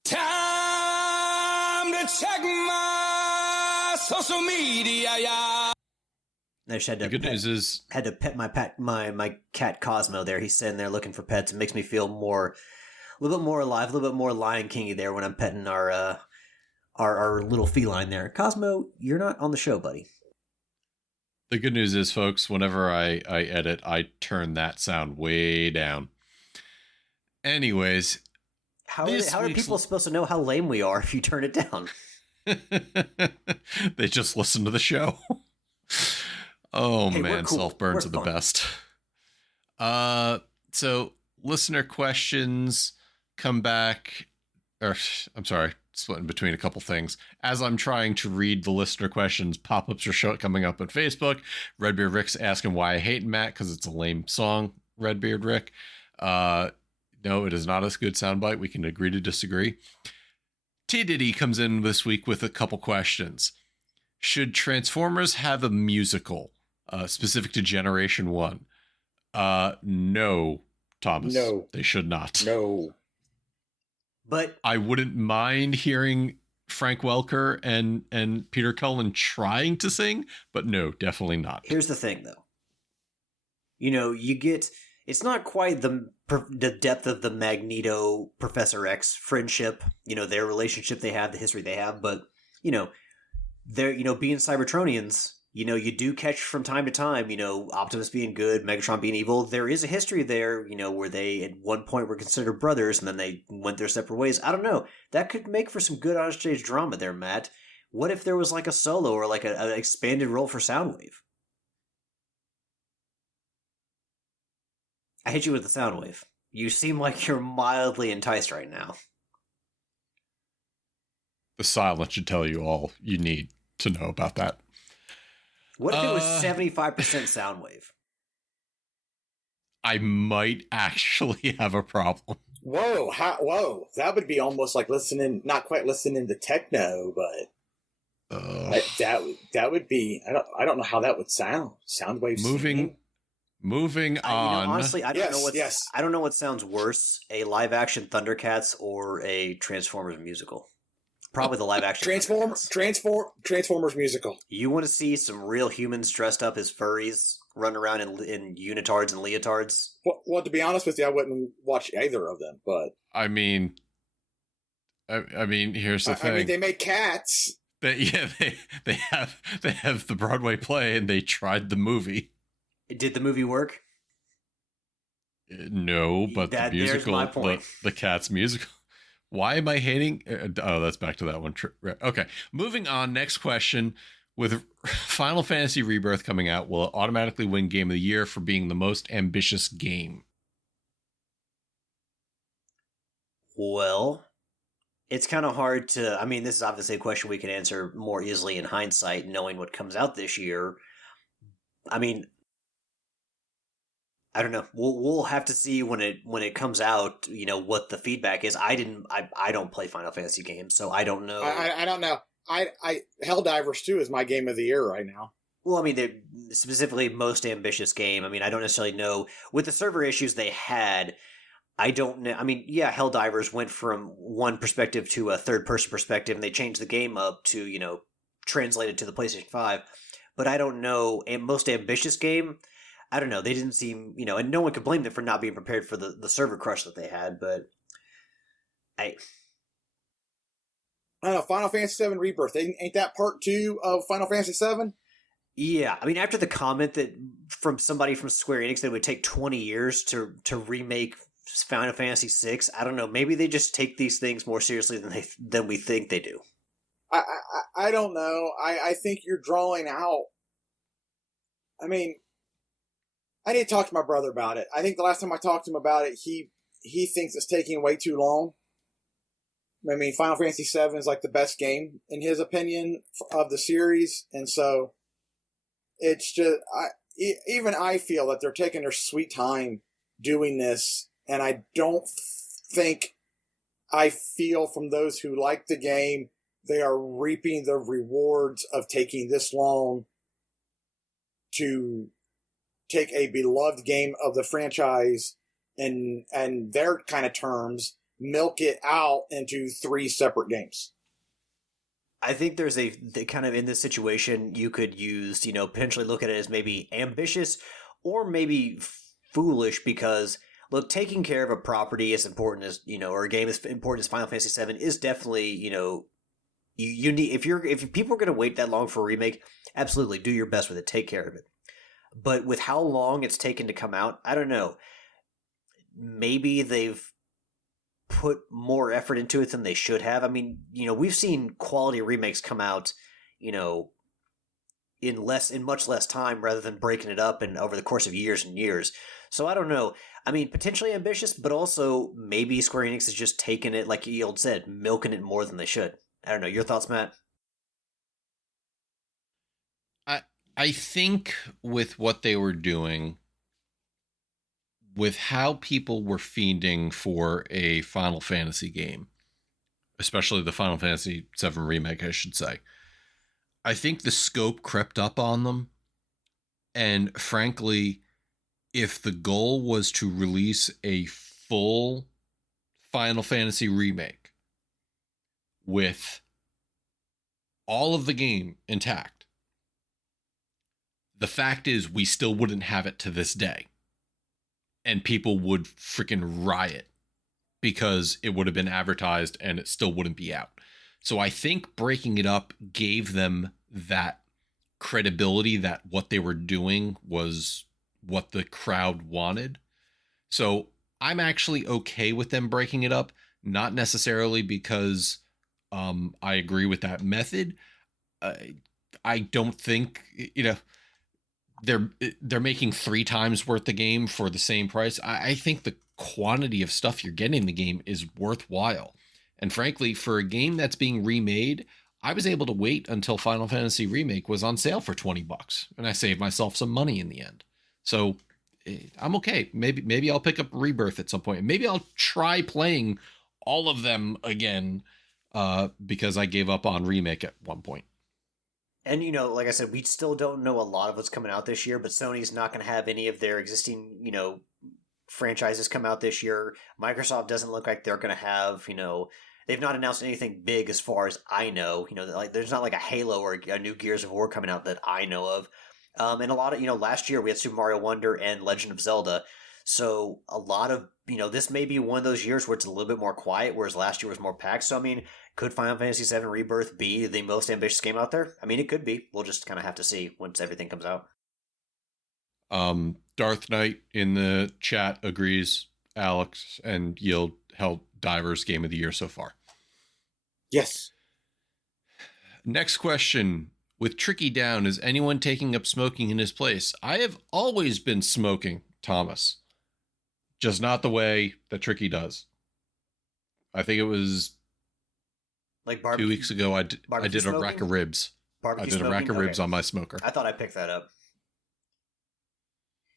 Time to check my social media, yeah. I just had The good news is had to pet my cat Cosmo there. He's sitting there looking for pets. It makes me feel a little bit more alive, a little bit more Lion King-y there when I'm petting our little feline there. Cosmo, you're not on the show, buddy. the good news is, folks, whenever I edit, I turn that sound way down. Anyways, how are people supposed to know how lame we are if you turn it down? they just listen to the show. Oh hey, man, cool. Self-burns are the best. So listener questions come back, or I'm sorry, splitting between a couple things. As I'm trying to read the listener questions, pop-ups are coming up on Facebook. Redbeard Rick's asking why I hate Matt because it's a lame song. Redbeard Rick. No, it is not a good soundbite. We can agree to disagree. T Diddy comes in this week with a couple questions. Should Transformers have a musical specific to Generation 1? No, Thomas. No. They should not. No. But I wouldn't mind hearing Frank Welker and Peter Cullen trying to sing, but no, definitely not. Here's the thing, though. You get... It's not quite the depth of the Magneto Professor X friendship, their relationship they have, the history they have, but, they're, being Cybertronians, you do catch from time to time, Optimus being good, Megatron being evil. There is a history there, where they at one point were considered brothers and then they went their separate ways. I don't know. That could make for some good on-stage drama there, Matt. What if there was like a solo or like an expanded role for Soundwave? I hit you with the Soundwave. You seem like you're mildly enticed right now. The silence should tell you all you need to know about that. What if it was 75% Soundwave? I might actually have a problem. Whoa, whoa. That would be almost like not quite listening to techno, but that would be, I don't know how that would sound. Soundwave Moving on. Honestly, I don't know what sounds worse, a live-action Thundercats or a Transformers musical. Probably the live-action Transformers musical. You want to see some real humans dressed up as furries, running around in unitards and leotards? Well, to be honest with you, I wouldn't watch either of them, but... I mean, here's the thing. They made cats. They have the Broadway play, and they tried the movie. Did the movie work? No, but the musical, the Cats musical. Why am I hating? That's back to that one. Okay, moving on. Next question. With Final Fantasy Rebirth coming out, will it automatically win Game of the Year for being the most ambitious game? Well, it's kind of hard to... I mean, this is obviously a question we can answer more easily in hindsight, knowing what comes out this year. I mean... I don't know. We'll have to see when it comes out, what the feedback is. I don't play Final Fantasy games, so I don't know. I don't know. Helldivers 2 is my game of the year right now. Well, I mean, they're specifically most ambitious game. I mean, I don't necessarily know with the server issues they had. I don't know. I mean, yeah, Helldivers went from one perspective to a third person perspective, and they changed the game up to translate it to the PlayStation 5. But I don't know. Most ambitious game. I don't know. They didn't seem, and no one could blame them for not being prepared for the server crush that they had, but I don't know. Final Fantasy VII Rebirth. Ain't that part 2 of Final Fantasy VII? Yeah. I mean, after the comment that from somebody from Square Enix that it would take 20 years to remake Final Fantasy VI, I don't know. Maybe they just take these things more seriously than we think they do. I don't know. I think you're drawing out. I mean, I need to talk to my brother about it. I think the last time I talked to him about it, he thinks it's taking way too long. I mean, Final Fantasy VII is like the best game, in his opinion, of the series. And so it's just, even I feel that they're taking their sweet time doing this. And I don't think I feel from those who like the game, they are reaping the rewards of taking this long to take a beloved game of the franchise and their kind of terms, milk it out into 3 separate games. I think there's a kind of in this situation you could use, potentially look at it as maybe ambitious or maybe foolish because look, taking care of a property as important as, or a game as important as Final Fantasy VII is definitely, you need if people are going to wait that long for a remake, absolutely do your best with it, take care of it. But with how long it's taken to come out, I don't know. Maybe they've put more effort into it than they should have. I mean, we've seen quality remakes come out, in much less time rather than breaking it up and over the course of years and years. So I don't know. I mean, potentially ambitious, but also maybe Square Enix is just taking it, like Yield said, milking it more than they should. I don't know. Your thoughts, Matt? I think with what they were doing, with how people were fiending for a Final Fantasy game, especially the Final Fantasy VII Remake, I should say, I think the scope crept up on them. And frankly, if the goal was to release a full Final Fantasy remake with all of the game intact, the fact is we still wouldn't have it to this day. And people would freaking riot because it would have been advertised and it still wouldn't be out. So I think breaking it up gave them that credibility that what they were doing was what the crowd wanted. So I'm actually okay with them breaking it up, not necessarily because I agree with that method. I don't think, they're making 3 times worth the game for the same price. I think the quantity of stuff you're getting in the game is worthwhile. And frankly, for a game that's being remade, I was able to wait until Final Fantasy Remake was on sale for $20, and I saved myself some money in the end. So I'm okay. Maybe I'll pick up Rebirth at some point. Maybe I'll try playing all of them again because I gave up on Remake at one point. And, like I said, we still don't know a lot of what's coming out this year, but Sony's not going to have any of their existing, franchises come out this year. Microsoft doesn't look like they're going to have, they've not announced anything big as far as I know. Like there's not like a Halo or a new Gears of War coming out that I know of. And a lot of, last year we had Super Mario Wonder and Legend of Zelda. So a lot of, this may be one of those years where it's a little bit more quiet, whereas last year was more packed. So, I mean, could Final Fantasy VII Rebirth be the most ambitious game out there? I mean, it could be. We'll just kind of have to see once everything comes out. Darth Knight in the chat agrees. Alex and Yield Helldivers game of the year so far. Yes. Next question. With Tricky down, is anyone taking up smoking in his place? I have always been smoking, Thomas. Just not the way that Tricky does. I think it was like 2 weeks ago. I did a rack of ribs. Barbecue I did smoking? a rack of ribs Okay. on my smoker. I thought I picked that up.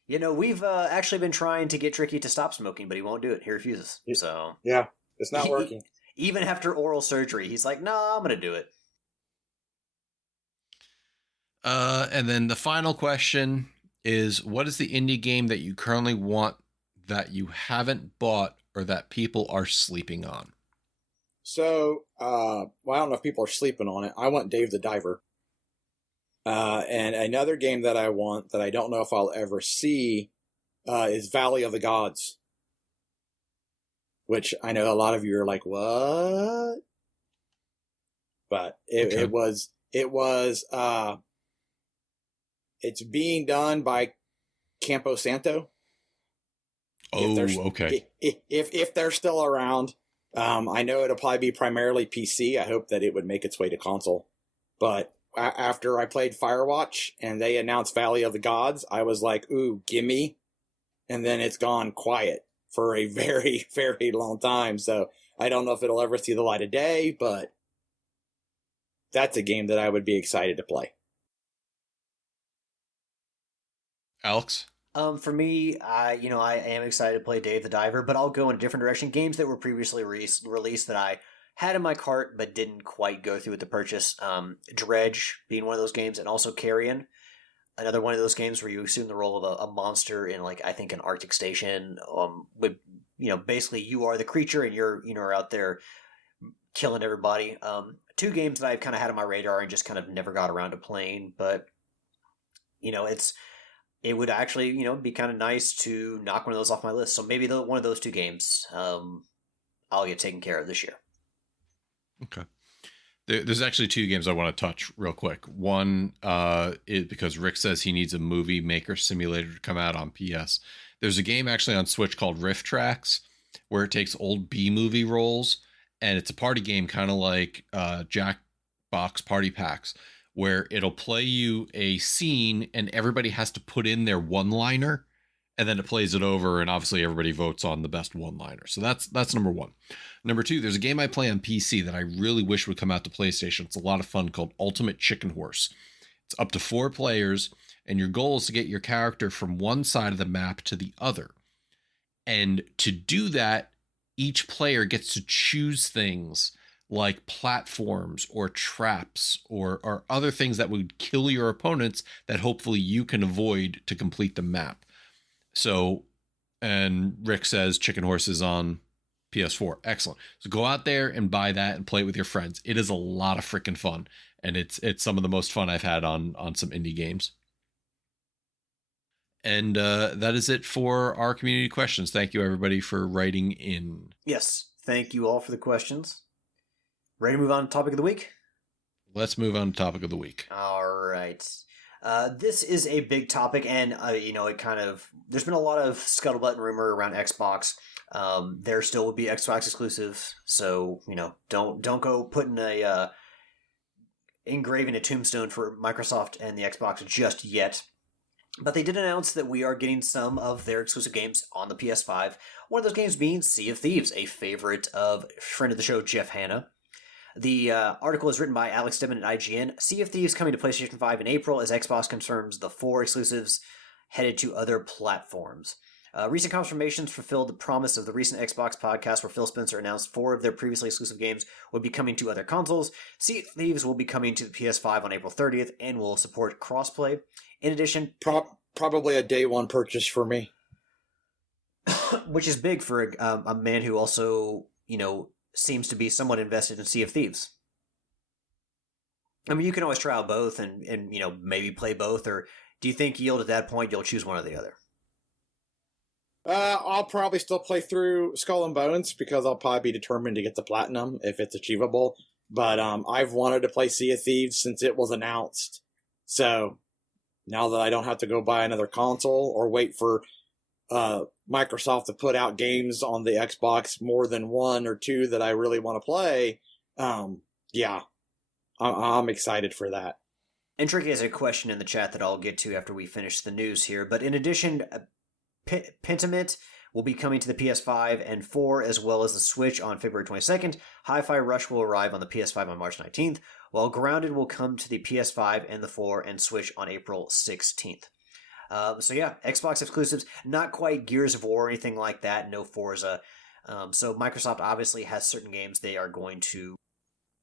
We've actually been trying to get Tricky to stop smoking, but he won't do it. He refuses. So Yeah, it's not working. Even after oral surgery, he's like, "No, I'm going to do it." And then the final question is, what is the indie game that you currently want that you haven't bought or that people are sleeping on? So, I don't know if people are sleeping on it. I want Dave the Diver. And another game that I want that I don't know if I'll ever see is Valley of the Gods. Which I know a lot of you are like, what? But it was it's being done by Campo Santo. Okay. If they're still around, I know it'll probably be primarily PC. I hope that it would make its way to console. But after I played Firewatch and they announced Valley of the Gods, I was like, ooh, gimme. And then it's gone quiet for a very, very long time. So I don't know if it'll ever see the light of day, but that's a game that I would be excited to play. Alex? For me, I am excited to play Dave the Diver, but I'll go in a different direction. Games that were previously released that I had in my cart but didn't quite go through with the purchase. Dredge being one of those games, and also Carrion. another one of those games where you assume the role of a monster in, like, I think an Arctic station. With, basically you are the creature and you're, out there killing everybody. Two games that I've kind of had on my radar and just kind of never got around to playing, but it would actually, be kind of nice to knock one of those off my list. So maybe one of those two games, I'll get taken care of this year. Okay. There's actually two games I want to touch real quick. One is because Rick says he needs a movie maker simulator to come out on PS. There's a game actually on Switch called Riff Tracks, where it takes old B-movie roles, and it's a party game kind of like Jackbox Party Packs, where it'll play you a scene and everybody has to put in their one-liner, and then it plays it over, and obviously everybody votes on the best one-liner. So that's number one. Number two, there's a game I play on PC that I really wish would come out to PlayStation. It's a lot of fun, called Ultimate Chicken Horse. It's up to 4 players, and your goal is to get your character from one side of the map to the other. And to do that, each player gets to choose things like platforms or traps or other things that would kill your opponents that hopefully you can avoid to complete the map. So, and Rick says Chicken Horse is on PS4. Excellent. So go out there and buy that and play it with your friends. It is a lot of freaking fun. And it's some of the most fun I've had on some indie games. And that is it for our community questions. Thank you, everybody, for writing in. Yes. Thank you all for the questions. Ready to move on to topic of the week? Let's move on to topic of the week. All right. This is a big topic, and it kind of, there's been a lot of scuttlebutt and rumor around Xbox. There still will be Xbox exclusives, so don't go putting engraving a tombstone for Microsoft and the Xbox just yet. But they did announce that we are getting some of their exclusive games on the PS5. One of those games being Sea of Thieves, a favorite of friend of the show Jeff Hanna. The article is written by Alex Stedman at IGN. Sea of Thieves coming to PlayStation 5 in April as Xbox confirms the 4 exclusives headed to other platforms. Recent confirmations fulfilled the promise of the recent Xbox podcast where Phil Spencer announced 4 of their previously exclusive games would be coming to other consoles. Sea of Thieves will be coming to the PS5 on April 30th and will support crossplay. In addition... Probably a day one purchase for me. Which is big for a man who also, seems to be somewhat invested in Sea of Thieves. I mean, you can always try out both and maybe play both, or do you think at that point you'll choose one or the other? I'll probably still play through Skull and Bones because I'll probably be determined to get the platinum if it's achievable. But I've wanted to play Sea of Thieves since it was announced. So now that I don't have to go buy another console or wait for Microsoft to put out games on the Xbox, more than 1 or 2 that I really want to play, I'm excited for that. And Tricky has a question in the chat that I'll get to after we finish the news here. But in addition, Pentiment will be coming to the PS5 and 4 as well as the Switch on February 22nd. Hi-Fi Rush will arrive on the PS5 on March 19th, while Grounded will come to the PS5 and the 4 and Switch on April 16th. Xbox exclusives, not quite Gears of War or anything like that, no Forza. So Microsoft obviously has certain games they are going to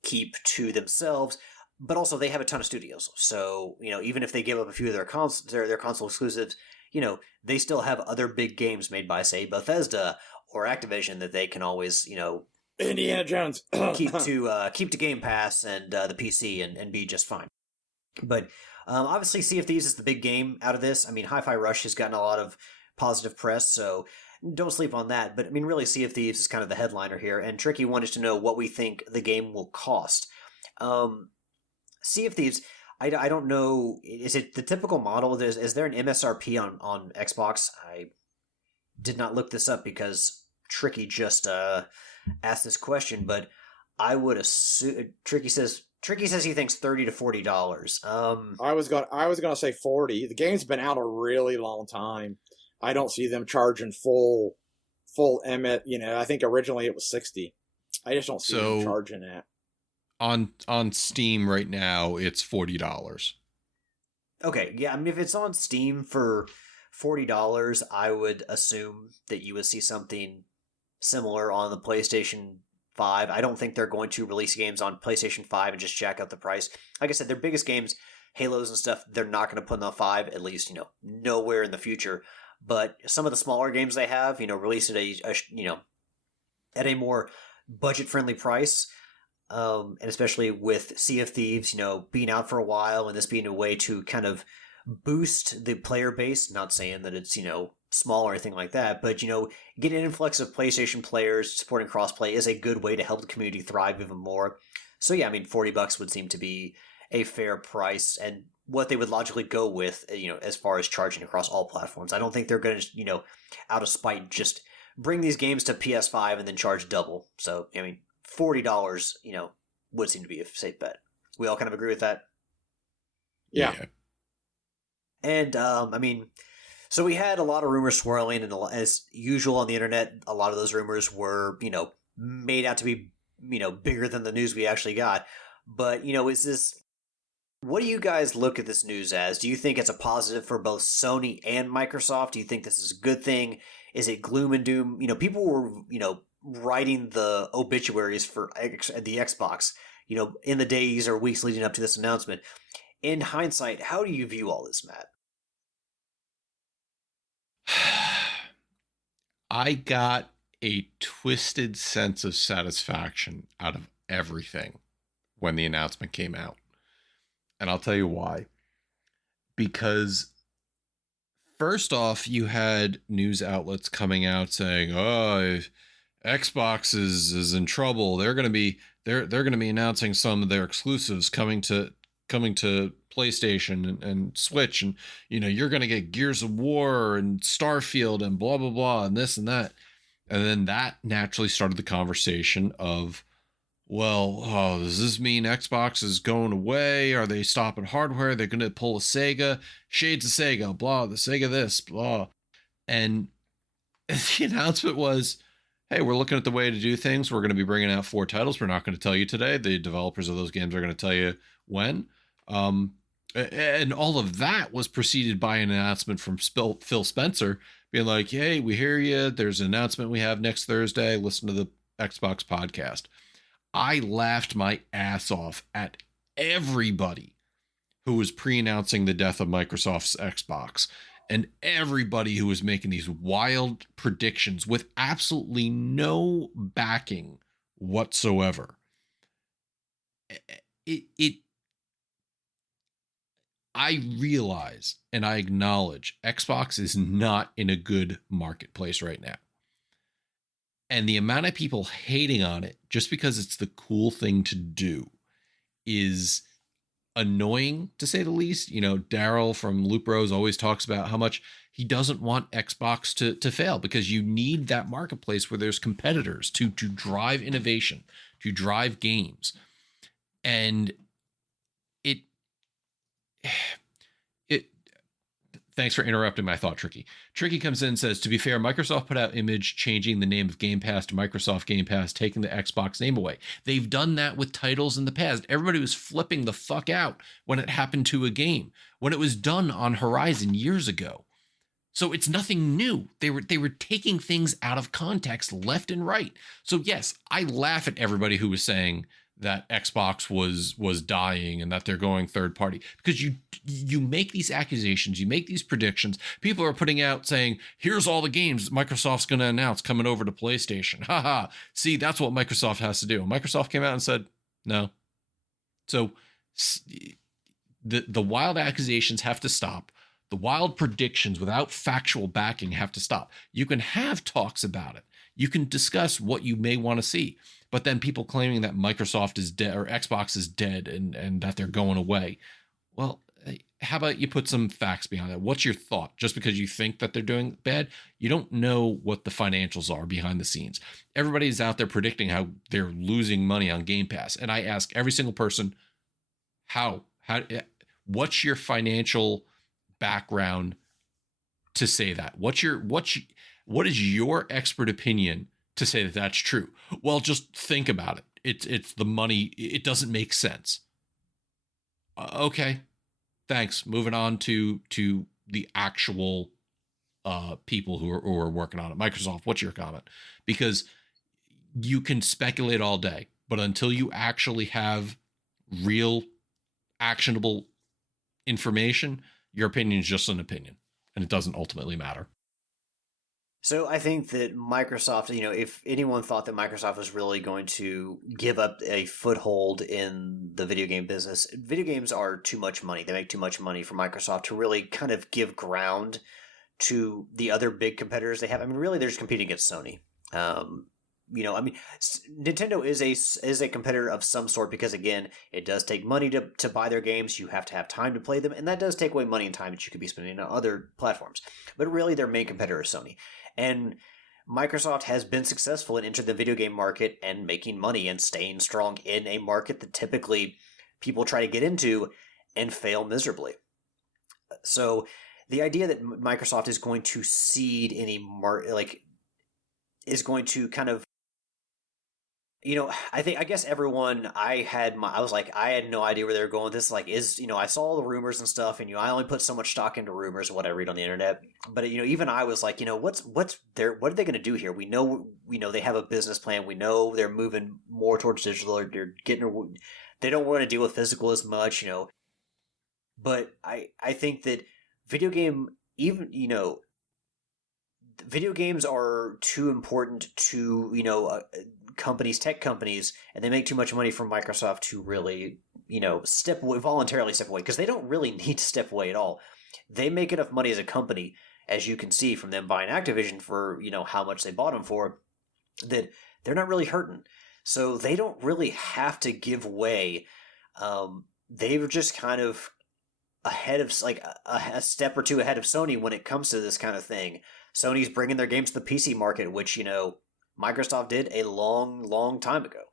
keep to themselves, but also they have a ton of studios. So, even if they give up a few of their console exclusives, they still have other big games made by, say, Bethesda or Activision that they can always, Indiana Jones keep to Game Pass and the PC and be just fine. But obviously, Sea of Thieves is the big game out of this. I mean, Hi-Fi Rush has gotten a lot of positive press, so don't sleep on that. But I mean, really, Sea of Thieves is kind of the headliner here. And Tricky wanted to know what we think the game will cost. Sea of Thieves, I don't know. Is it the typical model? Is there an MSRP on Xbox? I did not look this up because Tricky just asked this question, but I would assume Tricky says he thinks $30 to $40. I was gonna say 40. The game's been out a really long time. I don't see them charging full Emmett. I think originally it was 60. I just don't see them charging that. On Steam right now, it's $40. Okay, yeah. I mean, if it's on Steam for $40, I would assume that you would see something similar on the PlayStation 5. I don't think they're going to release games on PlayStation 5 and just jack up the price. Like I said, their biggest games Halos and stuff, they're not going to put on the 5, at least, nowhere in the future. But some of the smaller games they have, released at a more budget-friendly price. And especially with Sea of Thieves, being out for a while and this being a way to kind of boost the player base. Not saying that it's, small or anything like that, but, getting an influx of PlayStation players supporting crossplay is a good way to help the community thrive even more. So yeah, I mean, $40 would seem to be a fair price and what they would logically go with, as far as charging across all platforms. I don't think they're going to, out of spite, just bring these games to PS5 and then charge double. So, I mean, $40, would seem to be a safe bet. We all kind of agree with that? Yeah. And, so we had a lot of rumors swirling, and as usual on the internet, a lot of those rumors were, made out to be, bigger than the news we actually got. But, what do you guys look at this news as? Do you think it's a positive for both Sony and Microsoft? Do you think this is a good thing? Is it gloom and doom? People were, writing the obituaries for the Xbox, in the days or weeks leading up to this announcement. In hindsight, how do you view all this, Matt? I got a twisted sense of satisfaction out of everything when the announcement came out. And I'll tell you why. Because first off, you had news outlets coming out saying, "Oh, Xbox is in trouble. They're going to be announcing some of their exclusives coming to PlayStation and Switch, and you're going to get Gears of War and Starfield and blah blah blah and this and that." And then that naturally started the conversation of, well, does this mean Xbox is going away? Are they stopping hardware? They're going to pull a Sega, shades of Sega, blah, the Sega this, blah. And the announcement was, hey, we're looking at the way to do things. We're going to be bringing out 4 titles. We're not going to tell you today. The developers of those games are going to tell you when. And all of that was preceded by an announcement from Phil Spencer being like, hey, we hear you. There's an announcement we have next Thursday. Listen to the Xbox podcast. I laughed my ass off at everybody who was pre-announcing the death of Microsoft's Xbox and everybody who was making these wild predictions with absolutely no backing whatsoever. I realize and I acknowledge Xbox is not in a good marketplace right now. And the amount of people hating on it just because it's the cool thing to do is annoying, to say the least. Daryl from Loop Bros always talks about how much he doesn't want Xbox to fail, because you need that marketplace where there's competitors to drive innovation, to drive games. And thanks for interrupting my thought, Tricky. Tricky comes in and says, to be fair, Microsoft put out image changing the name of Game Pass to Microsoft Game Pass, taking the Xbox name away. They've done that with titles in the past. Everybody was flipping the fuck out when it happened to a game, when it was done on Horizon years ago. So it's nothing new. They were taking things out of context left and right. So yes, I laugh at everybody who was saying that Xbox was dying and that they're going third party, because you make these accusations, you make these predictions. People are putting out saying, here's all the games Microsoft's going to announce coming over to PlayStation. Haha. See, that's what Microsoft has to do. And Microsoft came out and said, no. So the wild accusations have to stop. The wild predictions without factual backing have to stop. You can have talks about it. You can discuss what you may want to see. But then people claiming that Microsoft is dead or Xbox is dead and that they're going away. Well, how about you put some facts behind that? What's your thought? Just because you think that they're doing bad, you don't know what the financials are behind the scenes. Everybody's out there predicting how they're losing money on Game Pass. And I ask every single person, what's your financial background to say that? What is your expert opinion to say that that's true? Well, just think about it. It's the money. It doesn't make sense. Okay, thanks. Moving on to the actual people who are working on it. Microsoft, what's your comment? Because you can speculate all day, but until you actually have real actionable information, your opinion is just an opinion, and it doesn't ultimately matter. So I think that Microsoft, if anyone thought that Microsoft was really going to give up a foothold in the video game business, video games are too much money. They make too much money for Microsoft to really kind of give ground to the other big competitors they have. I mean, really, they're just competing against Sony. Nintendo is a competitor of some sort because, again, it does take money to buy their games. You have to have time to play them, and that does take away money and time that you could be spending on other platforms. But really, their main competitor is Sony. And Microsoft has been successful in entering the video game market and making money and staying strong in a market that typically people try to get into and fail miserably. So the idea that Microsoft is going to cede any is going to kind of, I guess everyone, I had no idea where they were going. This I saw the rumors and stuff, and I only put so much stock into rumors and what I read on the internet. But even I was like, what are they going to do here? We know they have a business plan. We know they're moving more towards digital. They don't want to deal with physical as much, But I think that video games are too important to tech companies, and they make too much money from Microsoft to really voluntarily step away, because they don't really need to step away at all. They make enough money as a company, as you can see from them buying Activision for how much they bought them for, that they're not really hurting. So they don't really have to give way. They're just kind of ahead of a step or two ahead of Sony when it comes to this kind of thing. Sony's bringing their games to the PC market, which Microsoft did a long, long time ago.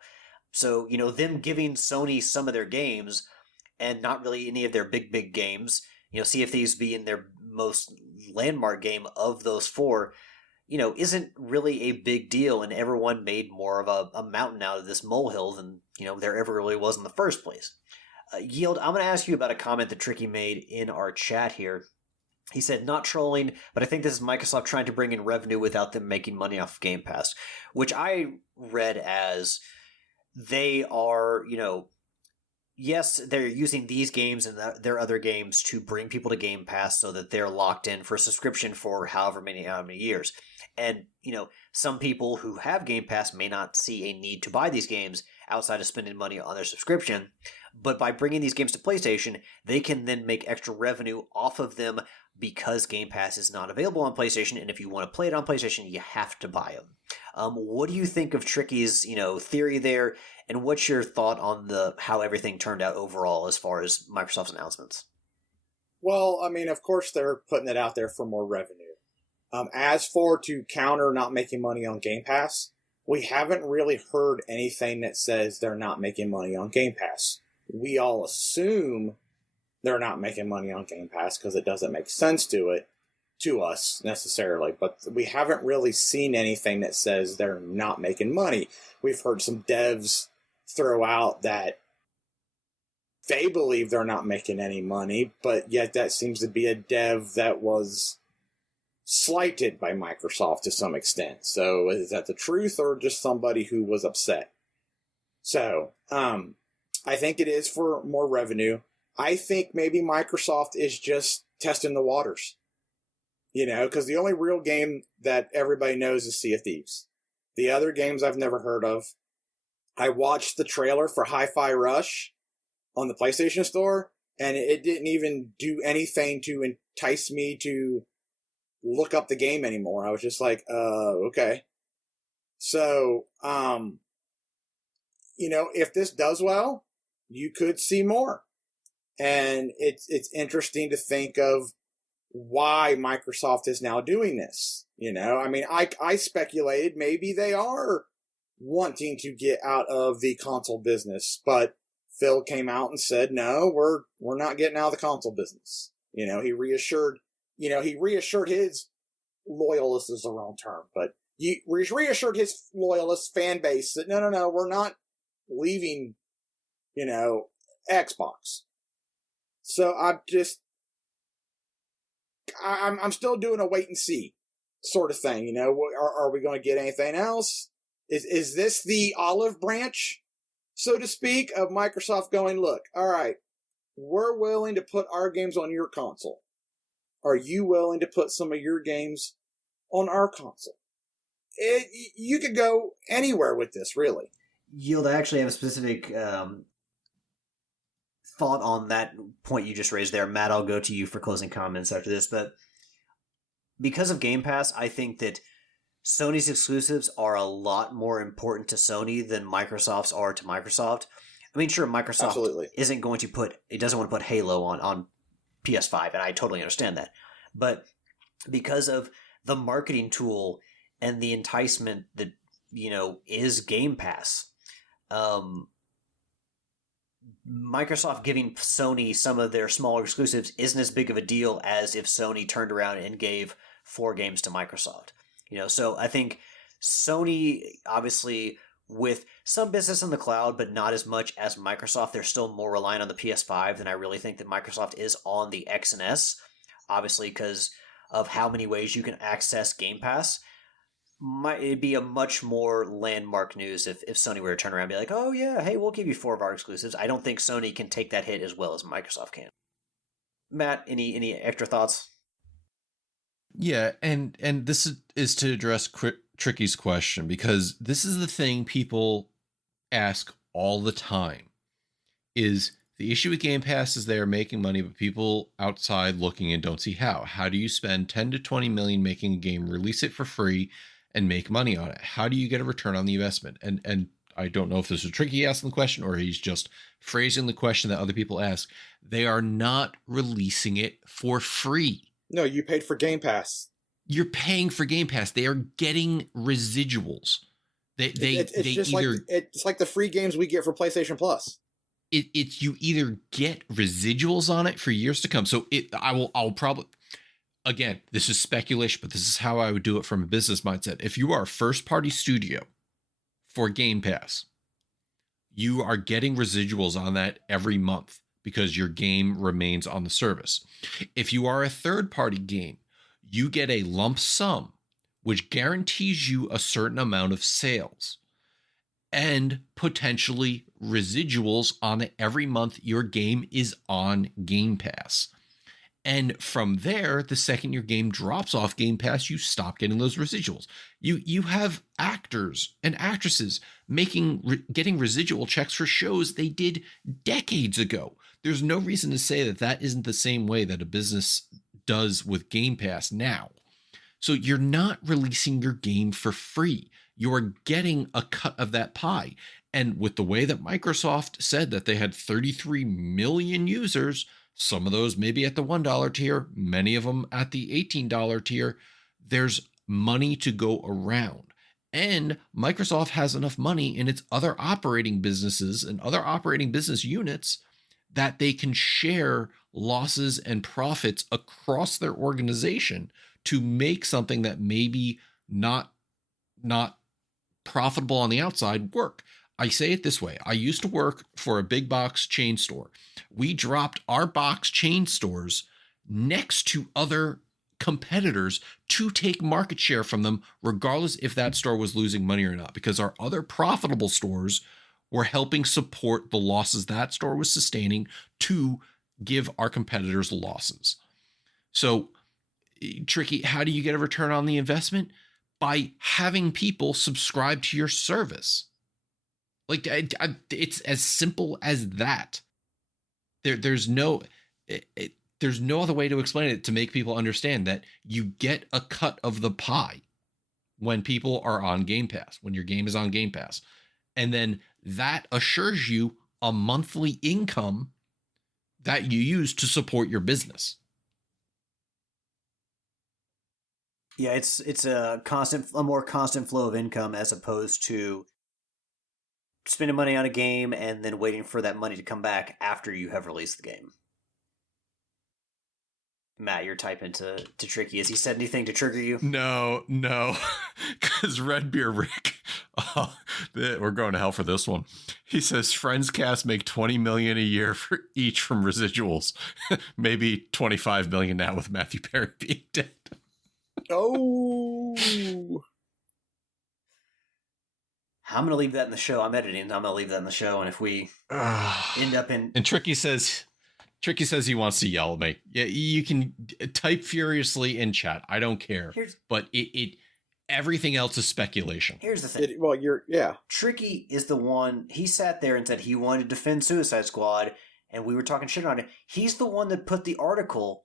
So them giving Sony some of their games and not really any of their big games, Sea of Thieves being their most landmark game of those four, isn't really a big deal, and everyone made more of a mountain out of this molehill than there ever really was in the first place. Yield, I'm going to ask you about a comment that Tricky made in our chat here. He said, not trolling, but I think this is Microsoft trying to bring in revenue without them making money off of Game Pass, which I read as they are, yes, they're using these games and their other games to bring people to Game Pass so that they're locked in for a subscription for however many years. And, some people who have Game Pass may not see a need to buy these games outside of spending money on their subscription. But by bringing these games to PlayStation, they can then make extra revenue off of them because Game Pass is not available on PlayStation. And if you want to play it on PlayStation, you have to buy them. What do you think of Tricky's, theory there? And what's your thought on how everything turned out overall as far as Microsoft's announcements? Well, I mean, of course they're putting it out there for more revenue. As for to counter not making money on Game Pass, we haven't really heard anything that says they're not making money on Game Pass. We all assume they're not making money on Game Pass because it doesn't make sense to us necessarily, but we haven't really seen anything that says they're not making money. We've heard some devs throw out that they believe they're not making any money, but yet that seems to be a dev that was slighted by Microsoft to some extent. So is that the truth or just somebody who was upset? So, I think it is for more revenue. I think maybe Microsoft is just testing the waters. Because the only real game that everybody knows is Sea of Thieves. The other games I've never heard of. I watched the trailer for Hi-Fi Rush on the PlayStation Store, and it didn't even do anything to entice me to look up the game anymore. I was just like, okay. So, if this does well, you could see more. And it's interesting to think of why Microsoft is now doing this. I mean, I speculated maybe they are wanting to get out of the console business, but Phil came out and said, no, we're not getting out of the console business. He reassured his loyalists is the wrong term, but he reassured his loyalist fan base that no, we're not leaving, Xbox. So I'm still doing a wait and see sort of thing. Are we going to get anything else? Is this the olive branch, so to speak, of Microsoft going, look, all right, we're willing to put our games on your console. Are you willing to put some of your games on our console? You could go anywhere with this, really. Yield, I actually have a specific thought on that point you just raised there. Matt, I'll go to you for closing comments after this. But because of Game Pass, I think that Sony's exclusives are a lot more important to Sony than Microsoft's are to Microsoft. I mean, sure, Microsoft Absolutely. isn't going to doesn't want to put Halo on PS5, and I totally understand that. But because of the marketing tool and the enticement that, is Game Pass, Microsoft giving Sony some of their smaller exclusives isn't as big of a deal as if Sony turned around and gave 4 games to Microsoft. So I think Sony, obviously, with some business in the cloud, but not as much as Microsoft, they're still more reliant on the PS5 than I really think that Microsoft is on the X and S, obviously because of how many ways you can access Game Pass. It'd be a much more landmark news if Sony were to turn around and be like, oh yeah, hey, we'll give you 4 of our exclusives. I don't think Sony can take that hit as well as Microsoft can. Matt, any extra thoughts? Yeah, and this is to address Tricky's question, because this is the thing people ask all the time. Is the issue with Game Pass is they are making money, but people outside looking in don't see how. How do you spend 10 to 20 million making a game, release it for free, and make money on it? How do you get a return on the investment? And I don't know if this is Tricky asking the question or he's just phrasing the question that other people ask. They are not releasing it for free. No, you paid for Game Pass. You're paying for Game Pass. They are getting residuals. It's like the free games we get for PlayStation Plus. It's you either get residuals on it for years to come. So I'll probably, again, this is speculation, but this is how I would do it from a business mindset. If you are a first party studio for Game Pass, you are getting residuals on that every month because your game remains on the service. If you are a third-party game, you get a lump sum, which guarantees you a certain amount of sales and potentially residuals on every month your game is on Game Pass. And from there, the second your game drops off Game Pass, you stop getting those residuals. You have actors and actresses getting residual checks for shows they did decades ago. There's no reason to say that isn't the same way that a business does with Game Pass now. So you're not releasing your game for free. You're getting a cut of that pie. And with the way that Microsoft said that they had 33 million users, some of those maybe at the $1 tier, many of them at the $18 tier, there's money to go around. And Microsoft has enough money in its other operating businesses and other operating business units that they can share losses and profits across their organization to make something that maybe not profitable on the outside work. I say it this way. I used to work for a big box chain store. We dropped our box chain stores next to other competitors to take market share from them, regardless if that store was losing money or not, because our other profitable stores were helping support the losses that store was sustaining to give our competitors losses. So, Tricky, how do you get a return on the investment? By having people subscribe to your service. Like, it's as simple as that. There's no other way to explain it to make people understand that you get a cut of the pie when people are on Game Pass, when your game is on Game Pass. And then that assures you a monthly income that you use to support your business. Yeah, it's a more constant flow of income as opposed to spending money on a game and then waiting for that money to come back after you have released the game. Matt, you're typing to Tricky. Has he said anything to trigger you? No, because Red Beer Rick, we're going to hell for this one. He says Friends Cast make $20 million a year for each from residuals. Maybe $25 million now with Matthew Perry being dead. Oh. I'm going to leave that in the show. I'm editing. I'm going to leave that in the show. And if we end up in... And Tricky says Tricky says he wants to yell at me. Yeah, you can type furiously in chat. I don't care. But it everything else is speculation. Here's the thing. Tricky is the one, he sat there and said he wanted to defend Suicide Squad, and we were talking shit on it. He's the one that put the article,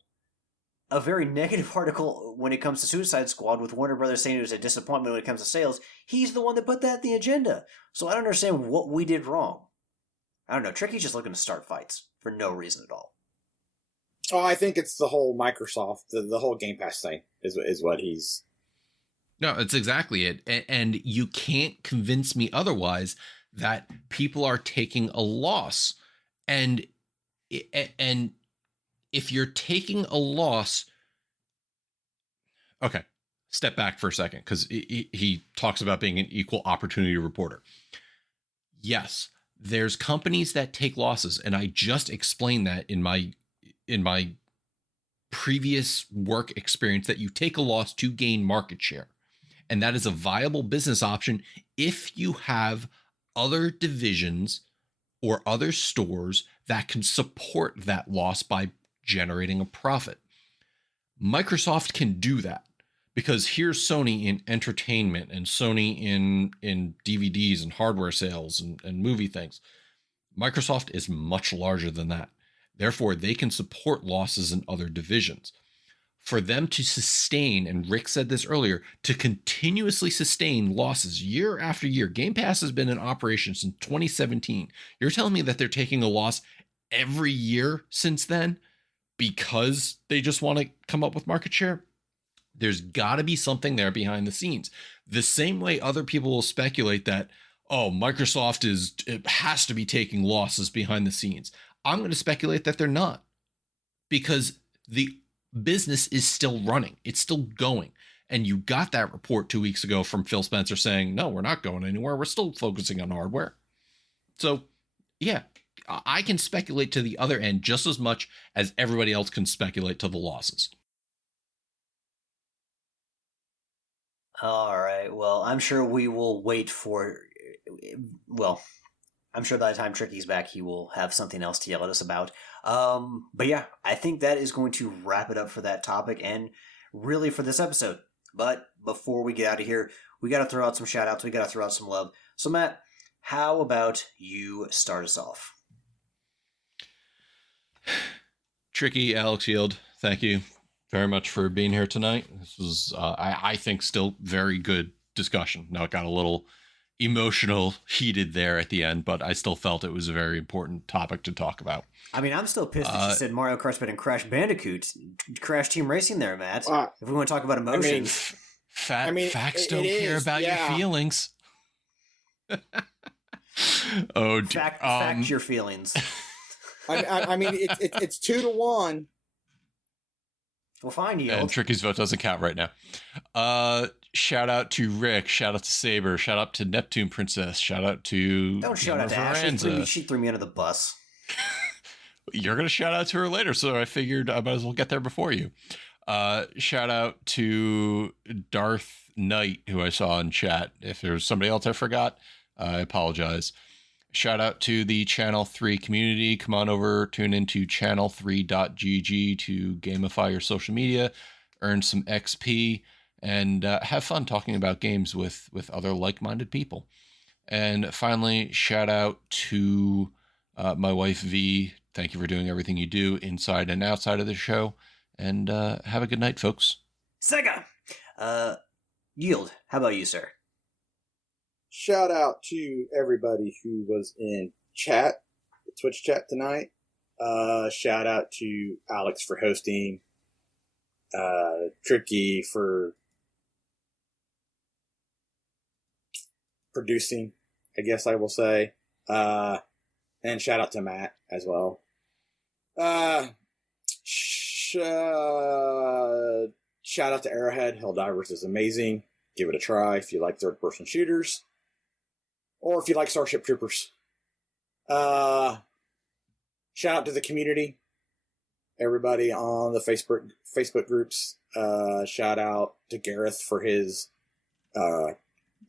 a very negative article when it comes to Suicide Squad, with Warner Brothers saying it was a disappointment when it comes to sales. He's the one that put that in the agenda. So I don't understand what we did wrong. I don't know. Tricky's just looking to start fights for no reason at all. Oh, I think it's the whole Microsoft, the whole Game Pass thing is what he's... No, it's exactly it. And you can't convince me otherwise that people are taking a loss. And if you're taking a loss, okay, step back for a second, because he talks about being an equal opportunity reporter. Yes, there's companies that take losses, and I just explained that in my previous work experience, that you take a loss to gain market share. And that is a viable business option if you have other divisions or other stores that can support that loss by generating a profit. Microsoft can do that because here's Sony in entertainment and Sony in DVDs and hardware sales and movie things. Microsoft is much larger than that. Therefore, they can support losses in other divisions. For them to sustain, and Rick said this earlier, to continuously sustain losses year after year. Game Pass has been in operation since 2017. You're telling me that they're taking a loss every year since then because they just want to come up with market share? There's got to be something there behind the scenes. The same way other people will speculate that, oh, Microsoft has to be taking losses behind the scenes. I'm going to speculate that they're not, because the business is still running. It's still going. And you got that report 2 weeks ago from Phil Spencer saying, no, we're not going anywhere. We're still focusing on hardware. So yeah, I can speculate to the other end just as much as everybody else can speculate to the losses. All right. Well, I'm sure we will wait for, I'm sure by the time Tricky's back, he will have something else to yell at us about. But yeah, I think that is going to wrap it up for that topic and really for this episode. But before we get out of here, we got to throw out some shout outs. We got to throw out some love. So Matt, how about you start us off? Tricky, Alex Yield, thank you very much for being here tonight. This was, I think, still very good discussion. Now it got a little emotional, heated there at the end, but I still felt it was a very important topic to talk about. I mean, I'm still pissed that you said Mario Kart's better than Crash Bandicoot. Crash Team Racing there, Matt. If we want to talk about emotions. Facts don't care about your feelings. Oh, fact your feelings. I mean, it's 2-1. Well, fine, you. And Tricky's vote doesn't count right now. Shout out to Rick. Shout out to Saber. Shout out to Neptune Princess. Shout out to Don't shout out to Ashley. She threw me under the bus. You're going to shout out to her later, so I figured I might as well get there before you. Shout out to Darth Knight, who I saw in chat. If there's somebody else I forgot, I apologize. Shout out to the Channel 3 community. Come on over, tune into channel3.gg to gamify your social media, earn some XP, and have fun talking about games with other like-minded people. And finally, shout out to my wife, V. Thank you for doing everything you do inside and outside of the show. And have a good night, folks. Sega! Yield, how about you, sir? Shout out to everybody who was in chat, the Twitch chat tonight. Shout out to Alex for hosting. Tricky for producing, I guess I will say. And shout out to Matt as well. Shout out to Arrowhead. Helldivers is amazing. Give it a try if you like third-person shooters. Or if you like Starship Troopers. Shout out to the community. Everybody on the Facebook groups. Shout out to Gareth for his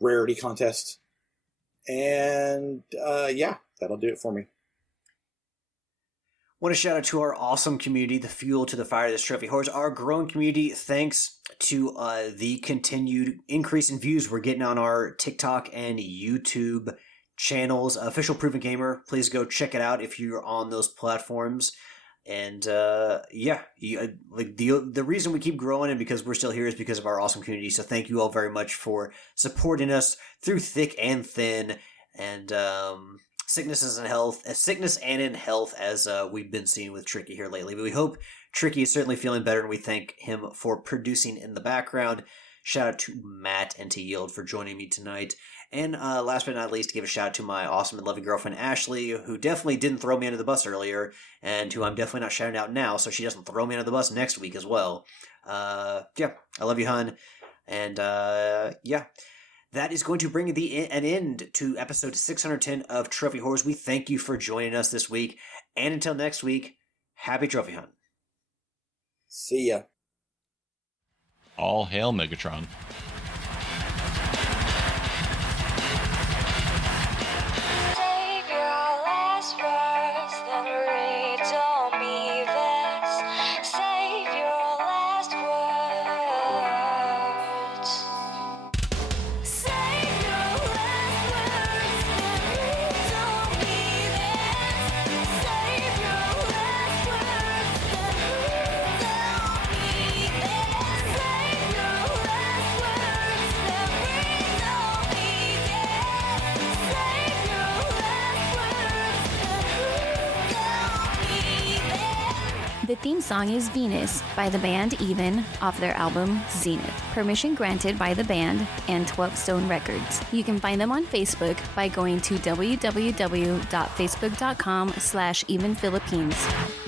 rarity contest. And yeah, that'll do it for me. Want to shout out to our awesome community, the fuel to the fire of this Trophy Horse, our growing community, thanks to the continued increase in views we're getting on our TikTok and YouTube channels. Official Proven Gamer, please go check it out if you're on those platforms. And the reason we keep growing and because we're still here is because of our awesome community. So thank you all very much for supporting us through thick and thin, and sickness and in health, as we've been seeing with Tricky here lately. But we hope Tricky is certainly feeling better, and we thank him for producing in the background. Shout out to Matt and to Yield for joining me tonight. And last but not least, give a shout out to my awesome and loving girlfriend, Ashley, who definitely didn't throw me under the bus earlier, and who I'm definitely not shouting out now, so she doesn't throw me under the bus next week as well. I love you, hun. And that is going to bring an end to episode 610 of Trophy Horrors. We thank you for joining us this week, and until next week, happy trophy hunt. See ya. All hail Megatron. Save your last words, then read on me this. Save your last words. Save your last words, then read on me this. Save your last words, then read on me this. Save your last words, then read on me this. Save your last words, then read on me this. The theme song is Venus by the band Even off their album Zenith. Permission granted by the band and 12 Stone Records. You can find them on Facebook by going to www.facebook.com/evenphilippines.